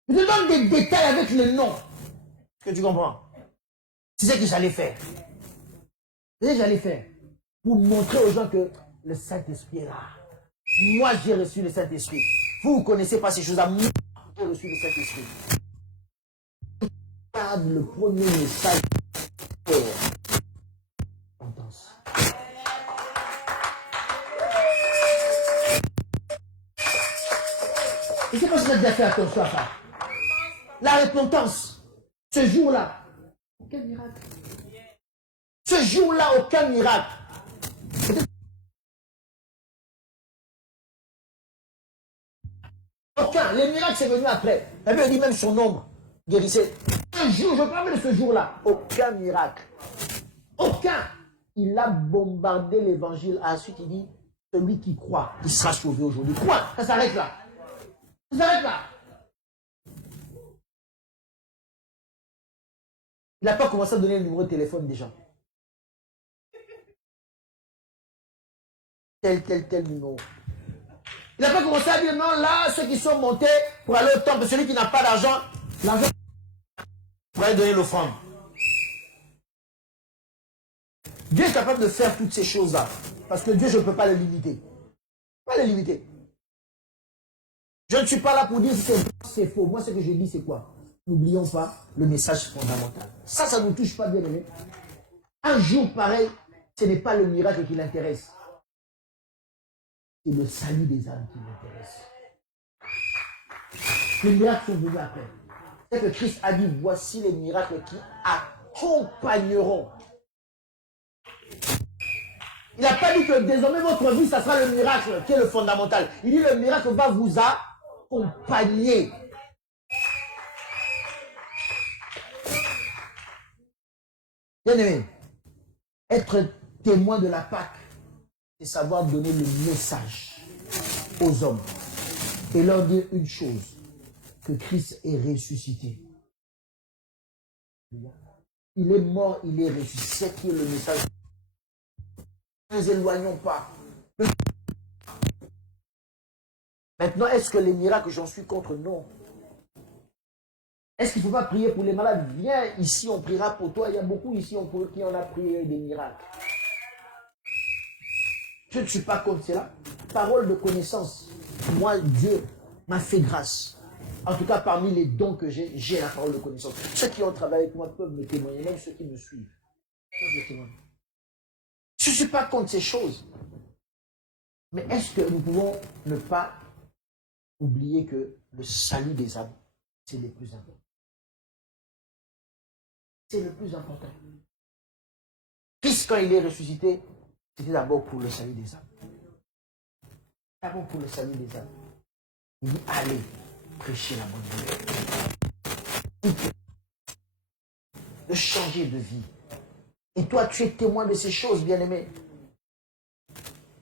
Je te donne des détails avec le nom. Est-ce que tu comprends? C'est ce que j'allais faire. C'est ce que j'allais faire. Pour montrer aux gens que le Saint-Esprit est là. Moi, j'ai reçu le Saint-Esprit. Vous ne connaissez pas ces choses-là. Moi, j'ai reçu le Saint-Esprit. Regarde le premier message. Et c'est pas si tu as déjà fait attention à ça. La repentance. Ce jour-là, aucun miracle. Ce jour-là, aucun miracle. Aucun. Les miracles, c'est venu après. La Bible dit même son nombre. Guérissait. Un jour, je parle de ce jour-là. Aucun miracle. Aucun. Il a bombardé l'évangile. Ensuite, il dit, celui qui croit, il sera sauvé aujourd'hui. Point. Ça s'arrête là. Ça s'arrête là. Il n'a pas commencé à donner le numéro de téléphone des gens. Tel numéro. Il n'a pas commencé à dire non, là, ceux qui sont montés pour aller au temple, celui qui n'a pas d'argent, l'argent pour aller donner l'offrande. Dieu est capable de faire toutes ces choses-là. Parce que Dieu, je ne peux pas le limiter. Pas les limiter. Je ne suis pas là pour dire c'est faux. Moi, ce que je dis, c'est quoi? N'oublions pas le message fondamental. Ça ne nous touche pas, bien aimé. Un jour pareil, ce n'est pas le miracle qui l'intéresse. C'est le salut des âmes qui l'intéresse. Les miracles sont venus après. C'est que Christ a dit, voici les miracles qui accompagneront. Il n'a pas dit que désormais votre vie, ça sera le miracle qui est le fondamental. Il dit le miracle va vous accompagner. Bien aimé, être témoin de la Pâque, c'est savoir donner le message aux hommes et leur dire une chose, que Christ est ressuscité. Il est mort, il est ressuscité. C'est qui est le message. Ne nous éloignons pas. Maintenant, est-ce que les miracles, j'en suis contre? Non. Est-ce qu'il ne faut pas prier pour les malades? Viens ici, on priera pour toi. Il y a beaucoup ici qui en a prié des miracles. Je ne suis pas contre cela. Parole de connaissance. Moi, Dieu m'a fait grâce. En tout cas, parmi les dons que j'ai la parole de connaissance. Ceux qui ont travaillé avec moi peuvent me témoigner, même ceux qui me suivent. Je ne suis pas contre ces choses. Mais est-ce que nous pouvons ne pas oublier que le salut des âmes, c'est le plus important? C'est le plus important. Christ, quand il est ressuscité, c'était d'abord pour le salut des âmes. D'abord pour le salut des âmes. Il dit, allez, prêcher la bonne nouvelle. De changer de vie. Et toi, tu es témoin de ces choses, bien-aimés.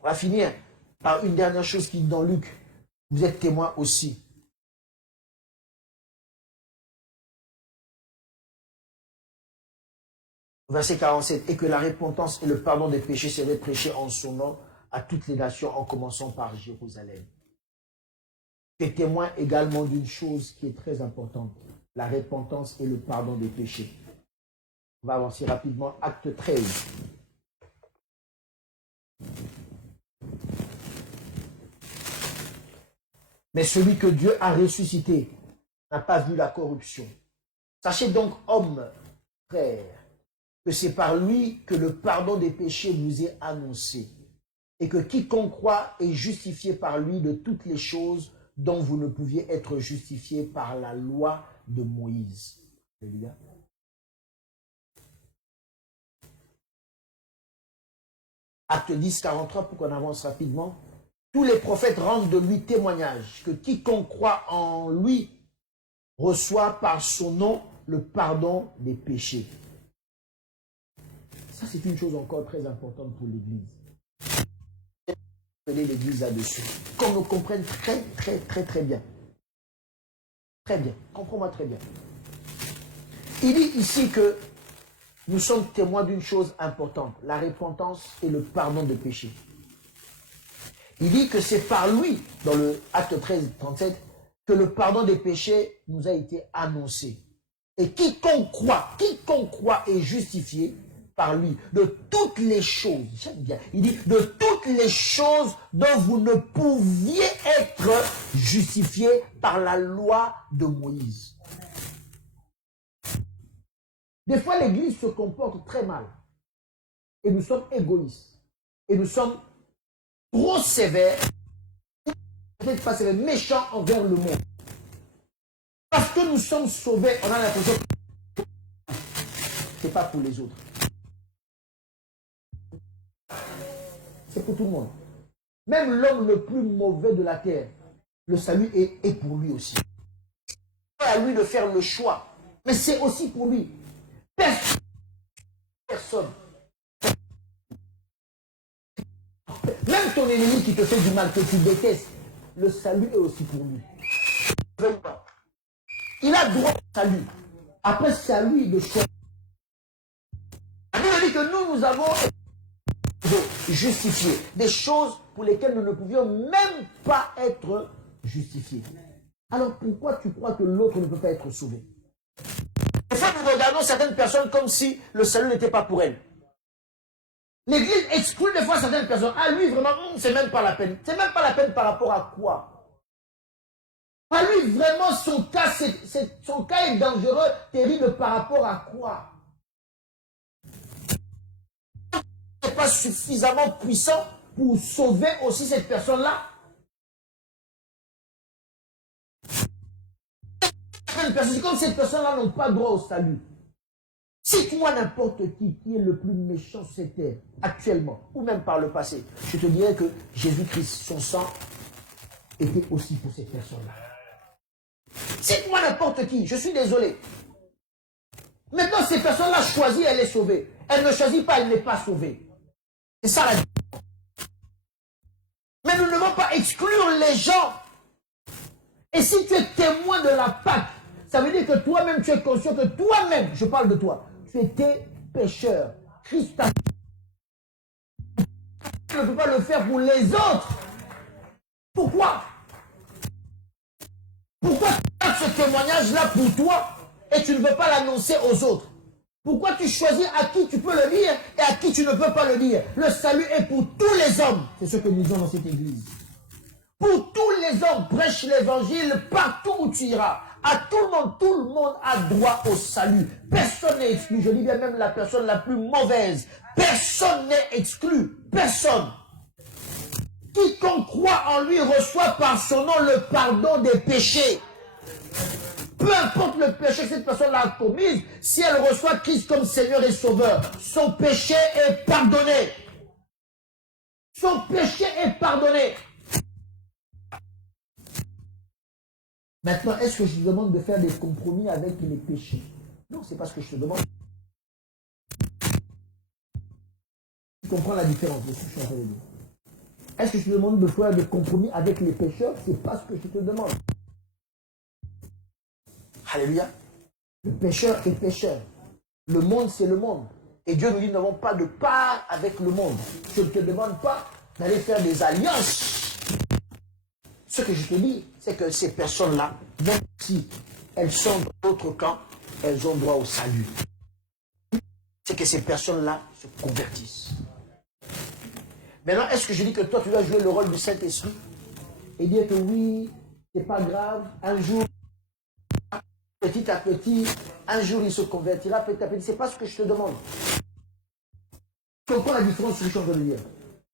On va finir par une dernière chose qui est dans Luc. Vous êtes témoin aussi. Verset 47. Et que la repentance et le pardon des péchés seraient prêchés en son nom à toutes les nations, en commençant par Jérusalem. Tu es témoin également d'une chose qui est très importante. La repentance et le pardon des péchés. On va avancer rapidement. Acte 13. Mais celui que Dieu a ressuscité n'a pas vu la corruption. Sachez donc, hommes, frères, que c'est par lui que le pardon des péchés vous est annoncé, et que quiconque croit est justifié par lui de toutes les choses dont vous ne pouviez être justifiés par la loi de Moïse. Alléluia. Acte 10, 43, pour qu'on avance rapidement. Tous les prophètes rendent de lui témoignage que quiconque croit en lui reçoit par son nom le pardon des péchés. Ça, c'est une chose encore très importante pour l'Église. L'Église là-dessus. Qu'on nous comprenne très bien. Très bien. Comprends-moi très bien. Il dit ici que nous sommes témoins d'une chose importante, la repentance et le pardon des péchés. Il dit que c'est par lui, dans le acte 13, 37, que le pardon des péchés nous a été annoncé. Et quiconque croit est justifié par lui de toutes les choses. J'aime bien. Il dit de toutes les choses dont vous ne pouviez être justifiés par la loi de Moïse. Des fois, l'Église se comporte très mal. Et nous sommes égoïstes. Et nous sommes trop sévères, peut-être pas sévères, méchants envers le monde. Parce que nous sommes sauvés, on a l'impression que ce n'est pas pour les autres. C'est pour tout le monde. Même l'homme le plus mauvais de la terre, le salut est pour lui aussi. C'est à lui de faire le choix. Mais c'est aussi pour lui. Personne. Même ton ennemi qui te fait du mal, que tu détestes, le salut est aussi pour lui. Il a droit au salut. Après, c'est à lui de choisir. La Bible dit que nous avons justifié des choses pour lesquelles nous ne pouvions même pas être justifiés. Alors pourquoi tu crois que l'autre ne peut pas être sauvé? Des fois, nous regardons certaines personnes comme si le salut n'était pas pour elles. L'église exclut des fois certaines personnes. Ah, lui, vraiment, c'est même pas la peine. C'est même pas la peine par rapport à quoi? Ah, lui, vraiment, son cas est dangereux, terrible par rapport à quoi? Il n'est pas suffisamment puissant pour sauver aussi cette personne-là. C'est comme ces personnes-là n'ont pas droit au salut. Cite-moi n'importe qui est le plus méchant sur cette terre, actuellement, ou même par le passé. Je te dirais que Jésus-Christ, son sang, était aussi pour cette personne-là. Cite-moi n'importe qui, je suis désolé. Maintenant, ces personnes-là choisissent, elle est sauvée. Elle ne choisit pas, elle n'est pas sauvée. C'est ça la différence. Mais nous ne devons pas exclure les gens. Et si tu es témoin de la Pâque, ça veut dire que toi-même, tu es conscient que toi-même, je parle de toi, tu étais pécheur. Christ a... Tu ne peux pas le faire pour les autres. Pourquoi? Pourquoi tu as ce témoignage-là pour toi et tu ne veux pas l'annoncer aux autres? Pourquoi tu choisis à qui tu peux le dire et à qui tu ne peux pas le dire? Le salut est pour tous les hommes. C'est ce que nous disons dans cette église. Pour tous les hommes, prêche l'évangile partout où tu iras. À tout le monde a droit au salut. Personne n'est exclu. Je dis bien même la personne la plus mauvaise. Personne n'est exclu. Personne. Quiconque croit en lui reçoit par son nom le pardon des péchés. Peu importe le péché que cette personne-là a commis, si elle reçoit Christ comme Seigneur et Sauveur, son péché est pardonné. Son péché est pardonné. Maintenant, est-ce que je te demande de faire des compromis avec les péchés? Non, c'est pas ce que je te demande. Tu comprends la différence de ce que je suis en train de dire. Est-ce que je te demande de faire des compromis avec les pécheurs? C'est pas ce que je te demande. Alléluia. Le pécheur est pécheur. Le monde, c'est le monde. Et Dieu nous dit, nous n'avons pas de part avec le monde. Je ne te demande pas d'aller faire des alliances. Ce que je te dis, c'est que ces personnes-là, même si elles sont dans d'autres camps, elles ont droit au salut. C'est que ces personnes-là se convertissent. Maintenant, est-ce que je dis que toi, tu dois jouer le rôle du Saint-Esprit et dire que oui, c'est pas grave, un jour, petit à petit, un jour il se convertira, petit à petit, c'est pas ce que je te demande. Tu comprends la différence sur ce que je suis en train de dire?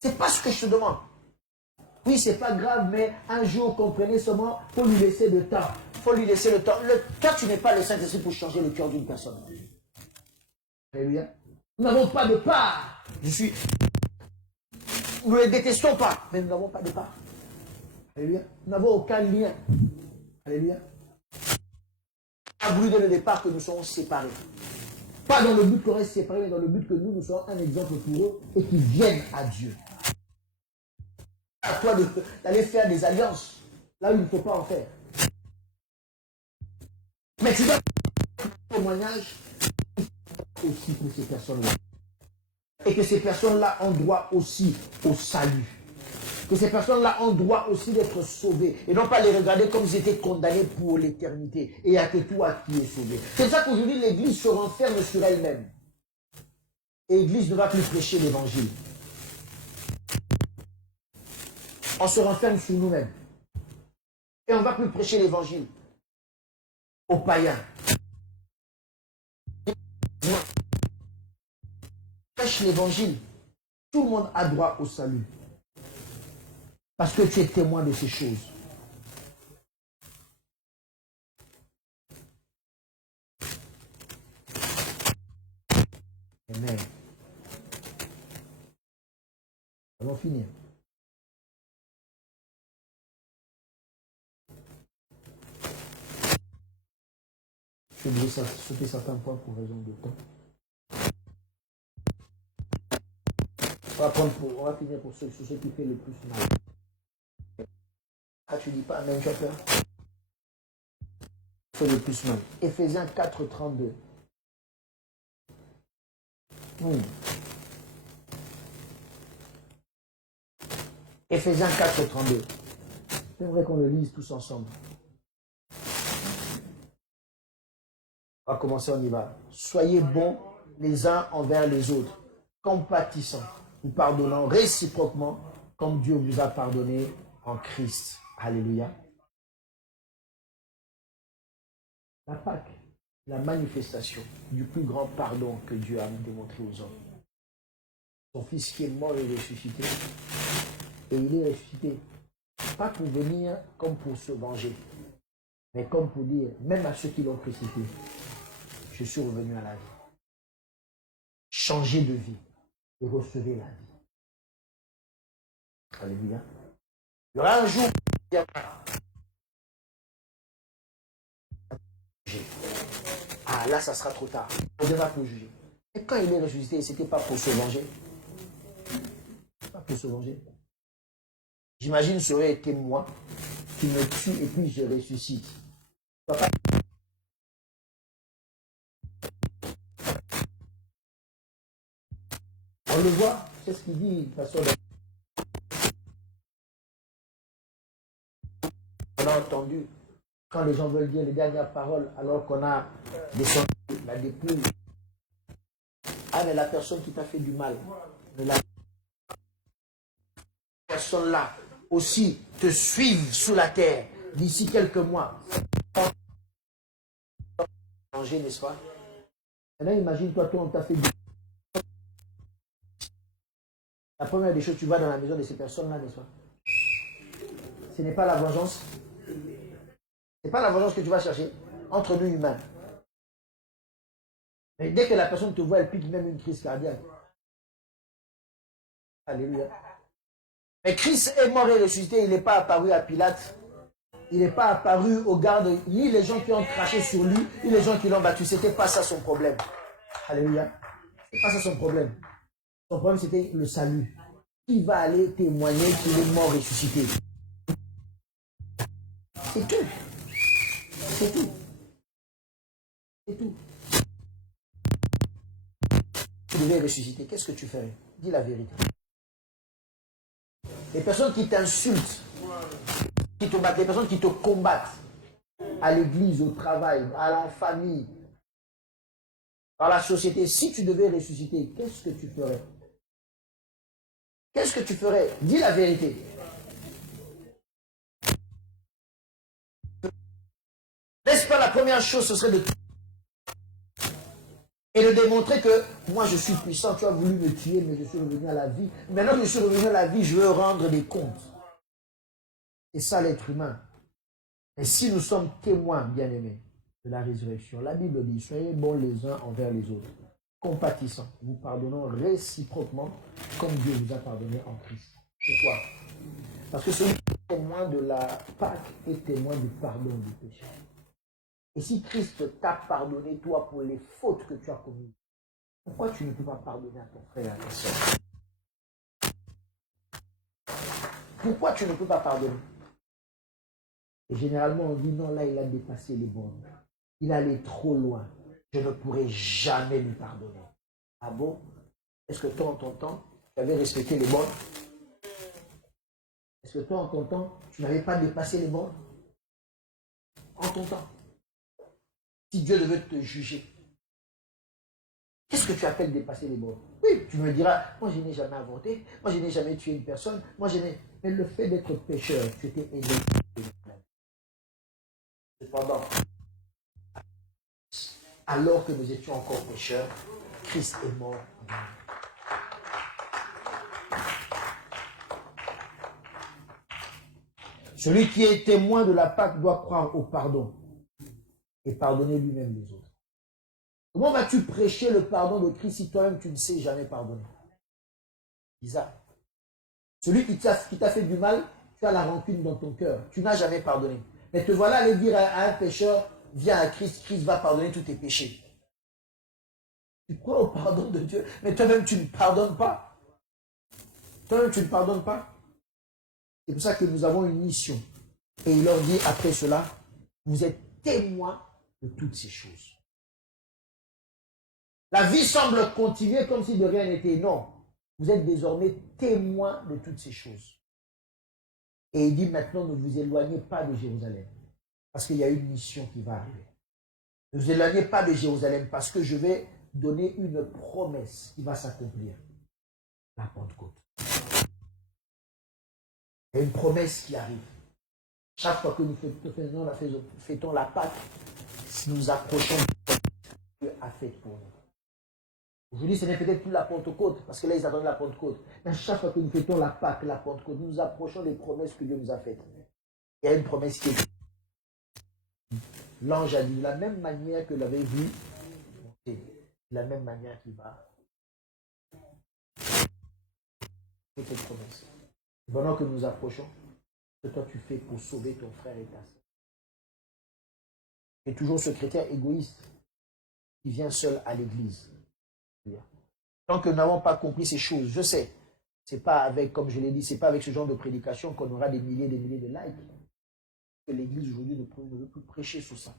C'est pas ce que je te demande. Oui, c'est pas grave, mais un jour, comprenez seulement, il faut lui laisser le temps. Il faut lui laisser le temps. Toi, tu n'es pas le Saint-Esprit pour changer le cœur d'une personne. Alléluia. Nous n'avons pas de part. Nous ne les détestons pas, mais nous n'avons pas de part. Alléluia. Nous n'avons aucun lien. Alléluia. A voulu dès le départ que nous soyons séparés. Pas dans le but qu'on reste séparés, mais dans le but que nous soyons un exemple pour eux et qu'ils viennent à Dieu. À toi d'aller faire des alliances là où il ne faut pas en faire. Mais tu dois faire un témoignage aussi pour ces personnes-là. Et que ces personnes-là ont droit aussi au salut. Que ces personnes-là ont droit aussi d'être sauvées. Et non pas les regarder comme s'ils étaient condamnés pour l'éternité. Et il n'y a que toi qui es sauvé. C'est ça qu'aujourd'hui l'Église se renferme sur elle-même. Et l'Église ne va plus prêcher l'Évangile. On se renferme sur nous-mêmes. Et on ne va plus prêcher l'Évangile aux païens. Prêche l'Évangile. Tout le monde a droit au salut. Parce que tu es témoin de ces choses. Amen. Allons finir. Je vais sauter certains points pour raison de temps. On va finir pour ceux qui fait le plus mal. Ah, tu dis pas Amen, tu as peur? Fait le plus mal. Éphésiens 4, 32. Éphésiens 4, 32. J'aimerais qu'on le lise tous ensemble. On va commencer, on y va. Soyez bons les uns envers les autres, compatissants, nous pardonnons réciproquement comme Dieu vous a pardonné en Christ. Alléluia. La Pâque, la manifestation du plus grand pardon que Dieu a démontré aux hommes. Son Fils qui est mort et ressuscité. Et il est ressuscité, pas pour venir comme pour se venger, mais comme pour dire, même à ceux qui l'ont crucifié, je suis revenu à la vie. Changez de vie et recevez la vie. Alléluia. Il y aura un jour où ah là, ça sera trop tard. On devra pour juger. Et quand il est ressuscité, ce n'était pas pour se venger. Pas pour se venger. J'imagine ça aurait été moi qui me tue et puis je ressuscite. Papa. On le voit, c'est ce qu'il dit, pasteur. On a entendu quand les gens veulent dire les dernières paroles alors qu'on a descendu la dépouille. Ah, mais la personne qui t'a fait du mal, la personne là aussi te suivent sous la terre d'ici quelques mois. Manger, n'est-ce pas? Maintenant, imagine-toi, toi, on t'a fait du mal. La première des choses, tu vas dans la maison de ces personnes-là, n'est-ce pas? Ce n'est pas la vengeance. Ce n'est pas la vengeance que tu vas chercher entre nous humains. Mais dès que la personne te voit, elle pique même une crise cardiaque. Alléluia. Mais Christ est mort et ressuscité, il n'est pas apparu à Pilate. Il n'est pas apparu aux gardes, ni les gens qui ont craché sur lui, ni les gens qui l'ont battu. Ce n'était pas ça son problème. Alléluia. Ce n'est pas ça son problème. Son problème, c'était le salut. Qui va aller témoigner qu'il est mort ressuscité? C'est tout. C'est tout. C'est tout. Tu devais ressusciter. Qu'est-ce que tu ferais? Dis la vérité. Les personnes qui t'insultent, qui te battent, les personnes qui te combattent, à l'église, au travail, à la famille, dans la société, si tu devais ressusciter, qu'est-ce que tu ferais? Qu'est-ce que tu ferais? Dis la vérité. N'est-ce pas la première chose, ce serait de et de démontrer que moi je suis puissant, tu as voulu me tuer, mais je suis revenu à la vie. Maintenant que je suis revenu à la vie, je veux rendre des comptes. C'est ça l'être humain. Et si nous sommes témoins, bien-aimés, de la résurrection, la Bible dit, soyez bons les uns envers les autres, compatissants, vous pardonnons réciproquement comme Dieu vous a pardonné en Christ. Pourquoi? Parce que celui qui est témoin de la Pâque est témoin du pardon du péché. Et si Christ t'a pardonné, toi, pour les fautes que tu as commises, pourquoi tu ne peux pas pardonner à ton frère et à ta soeur? Pourquoi tu ne peux pas pardonner? Et généralement, on dit, non, là, il a dépassé les bornes. Il allait trop loin. Je ne pourrai jamais lui pardonner. Ah bon? Est-ce que toi, en ton temps, tu avais respecté les bornes? Est-ce que toi, en ton temps, tu n'avais pas dépassé les bornes? En ton temps. Si Dieu devait te juger, qu'est-ce que tu appelles dépasser les bornes? Oui, tu me diras, moi je n'ai jamais avorté, moi je n'ai jamais tué une personne, moi je n'ai... Mais le fait d'être pécheur, tu étais aidé. Cependant, alors que nous étions encore pécheurs, Christ est mort. Celui qui est témoin de la Pâque doit croire au pardon et pardonner lui-même les autres. Comment vas-tu prêcher le pardon de Christ si toi-même tu ne sais jamais pardonner? Bizarre. Celui qui t'a fait du mal, tu as la rancune dans ton cœur. Tu n'as jamais pardonné. Mais te voilà aller dire à un pécheur, viens à Christ, Christ va pardonner tous tes péchés. Tu crois au pardon de Dieu, mais toi-même tu ne pardonnes pas. Toi-même tu ne pardonnes pas. C'est pour ça que nous avons une mission. Et il leur dit après cela, vous êtes témoins de toutes ces choses. La vie semble continuer comme si de rien n'était. Non, vous êtes désormais témoins de toutes ces choses. Et il dit maintenant, ne vous éloignez pas de Jérusalem. Parce qu'il y a une mission qui va arriver. Ne vous éloignez pas de Jérusalem parce que je vais donner une promesse qui va s'accomplir. la Pentecôte. Il y a une promesse qui arrive. Chaque fois que nous fêtons la Pâque, nous nous approchons de ce que Dieu a fait pour nous. Aujourd'hui, ce n'est peut-être plus la Pentecôte, parce que là, ils attendent la Pentecôte. Mais chaque fois que nous fêtons la Pâque, la Pentecôte, nous nous approchons des promesses que Dieu nous a faites. Il y a une promesse qui est... L'ange a dit, de la même manière que l'avait vu, de la même manière qu'il va faire cette promesse. Pendant que nous approchons, ce que toi tu fais pour sauver ton frère et ta sœur. Et toujours ce chrétien égoïste qui vient seul à l'église. Tant que nous n'avons pas compris ces choses, je sais, c'est pas avec, comme je l'ai dit, c'est pas avec ce genre de prédication qu'on aura des milliers de likes. Que l'église aujourd'hui ne veut plus prêcher sur ça.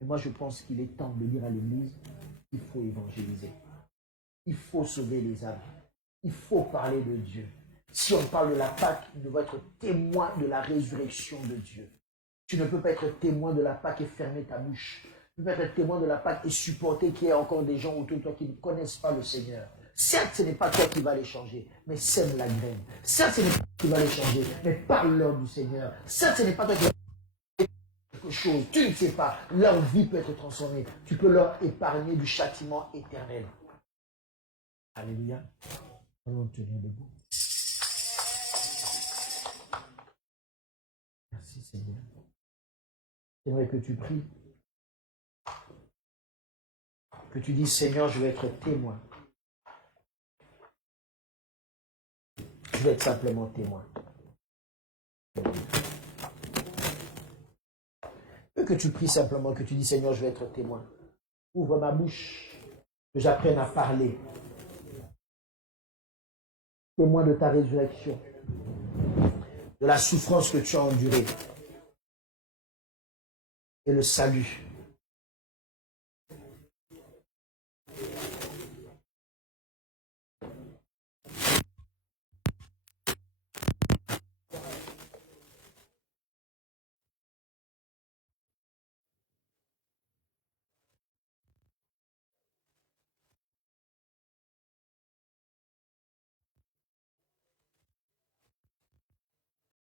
Et moi je pense qu'il est temps de dire à l'église, il faut évangéliser. Il faut sauver les âmes. Il faut parler de Dieu. Si on parle de la Pâque, il doit être témoin de la résurrection de Dieu. Tu ne peux pas être témoin de la Pâque et fermer ta bouche. Tu ne peux pas être témoin de la Pâque et supporter qu'il y ait encore des gens autour de toi qui ne connaissent pas le Seigneur. Certes, ce n'est pas toi qui vas les changer, mais sème la graine. Certes, ce n'est pas toi qui vas les changer, mais parle-leur du Seigneur. Certes, ce n'est pas toi qui vas quelque chose. Tu ne sais pas. Leur vie peut être transformée. Tu peux leur épargner du châtiment éternel. Alléluia. Allons tenir debout. Merci Seigneur. J'aimerais que tu pries. Que tu dises, Seigneur, je vais être témoin. Je vais être simplement témoin. Que tu pries simplement, que tu dis, Seigneur, je vais être témoin. Ouvre ma bouche, que j'apprenne à parler. Témoin de ta résurrection, de la souffrance que tu as endurée et le salut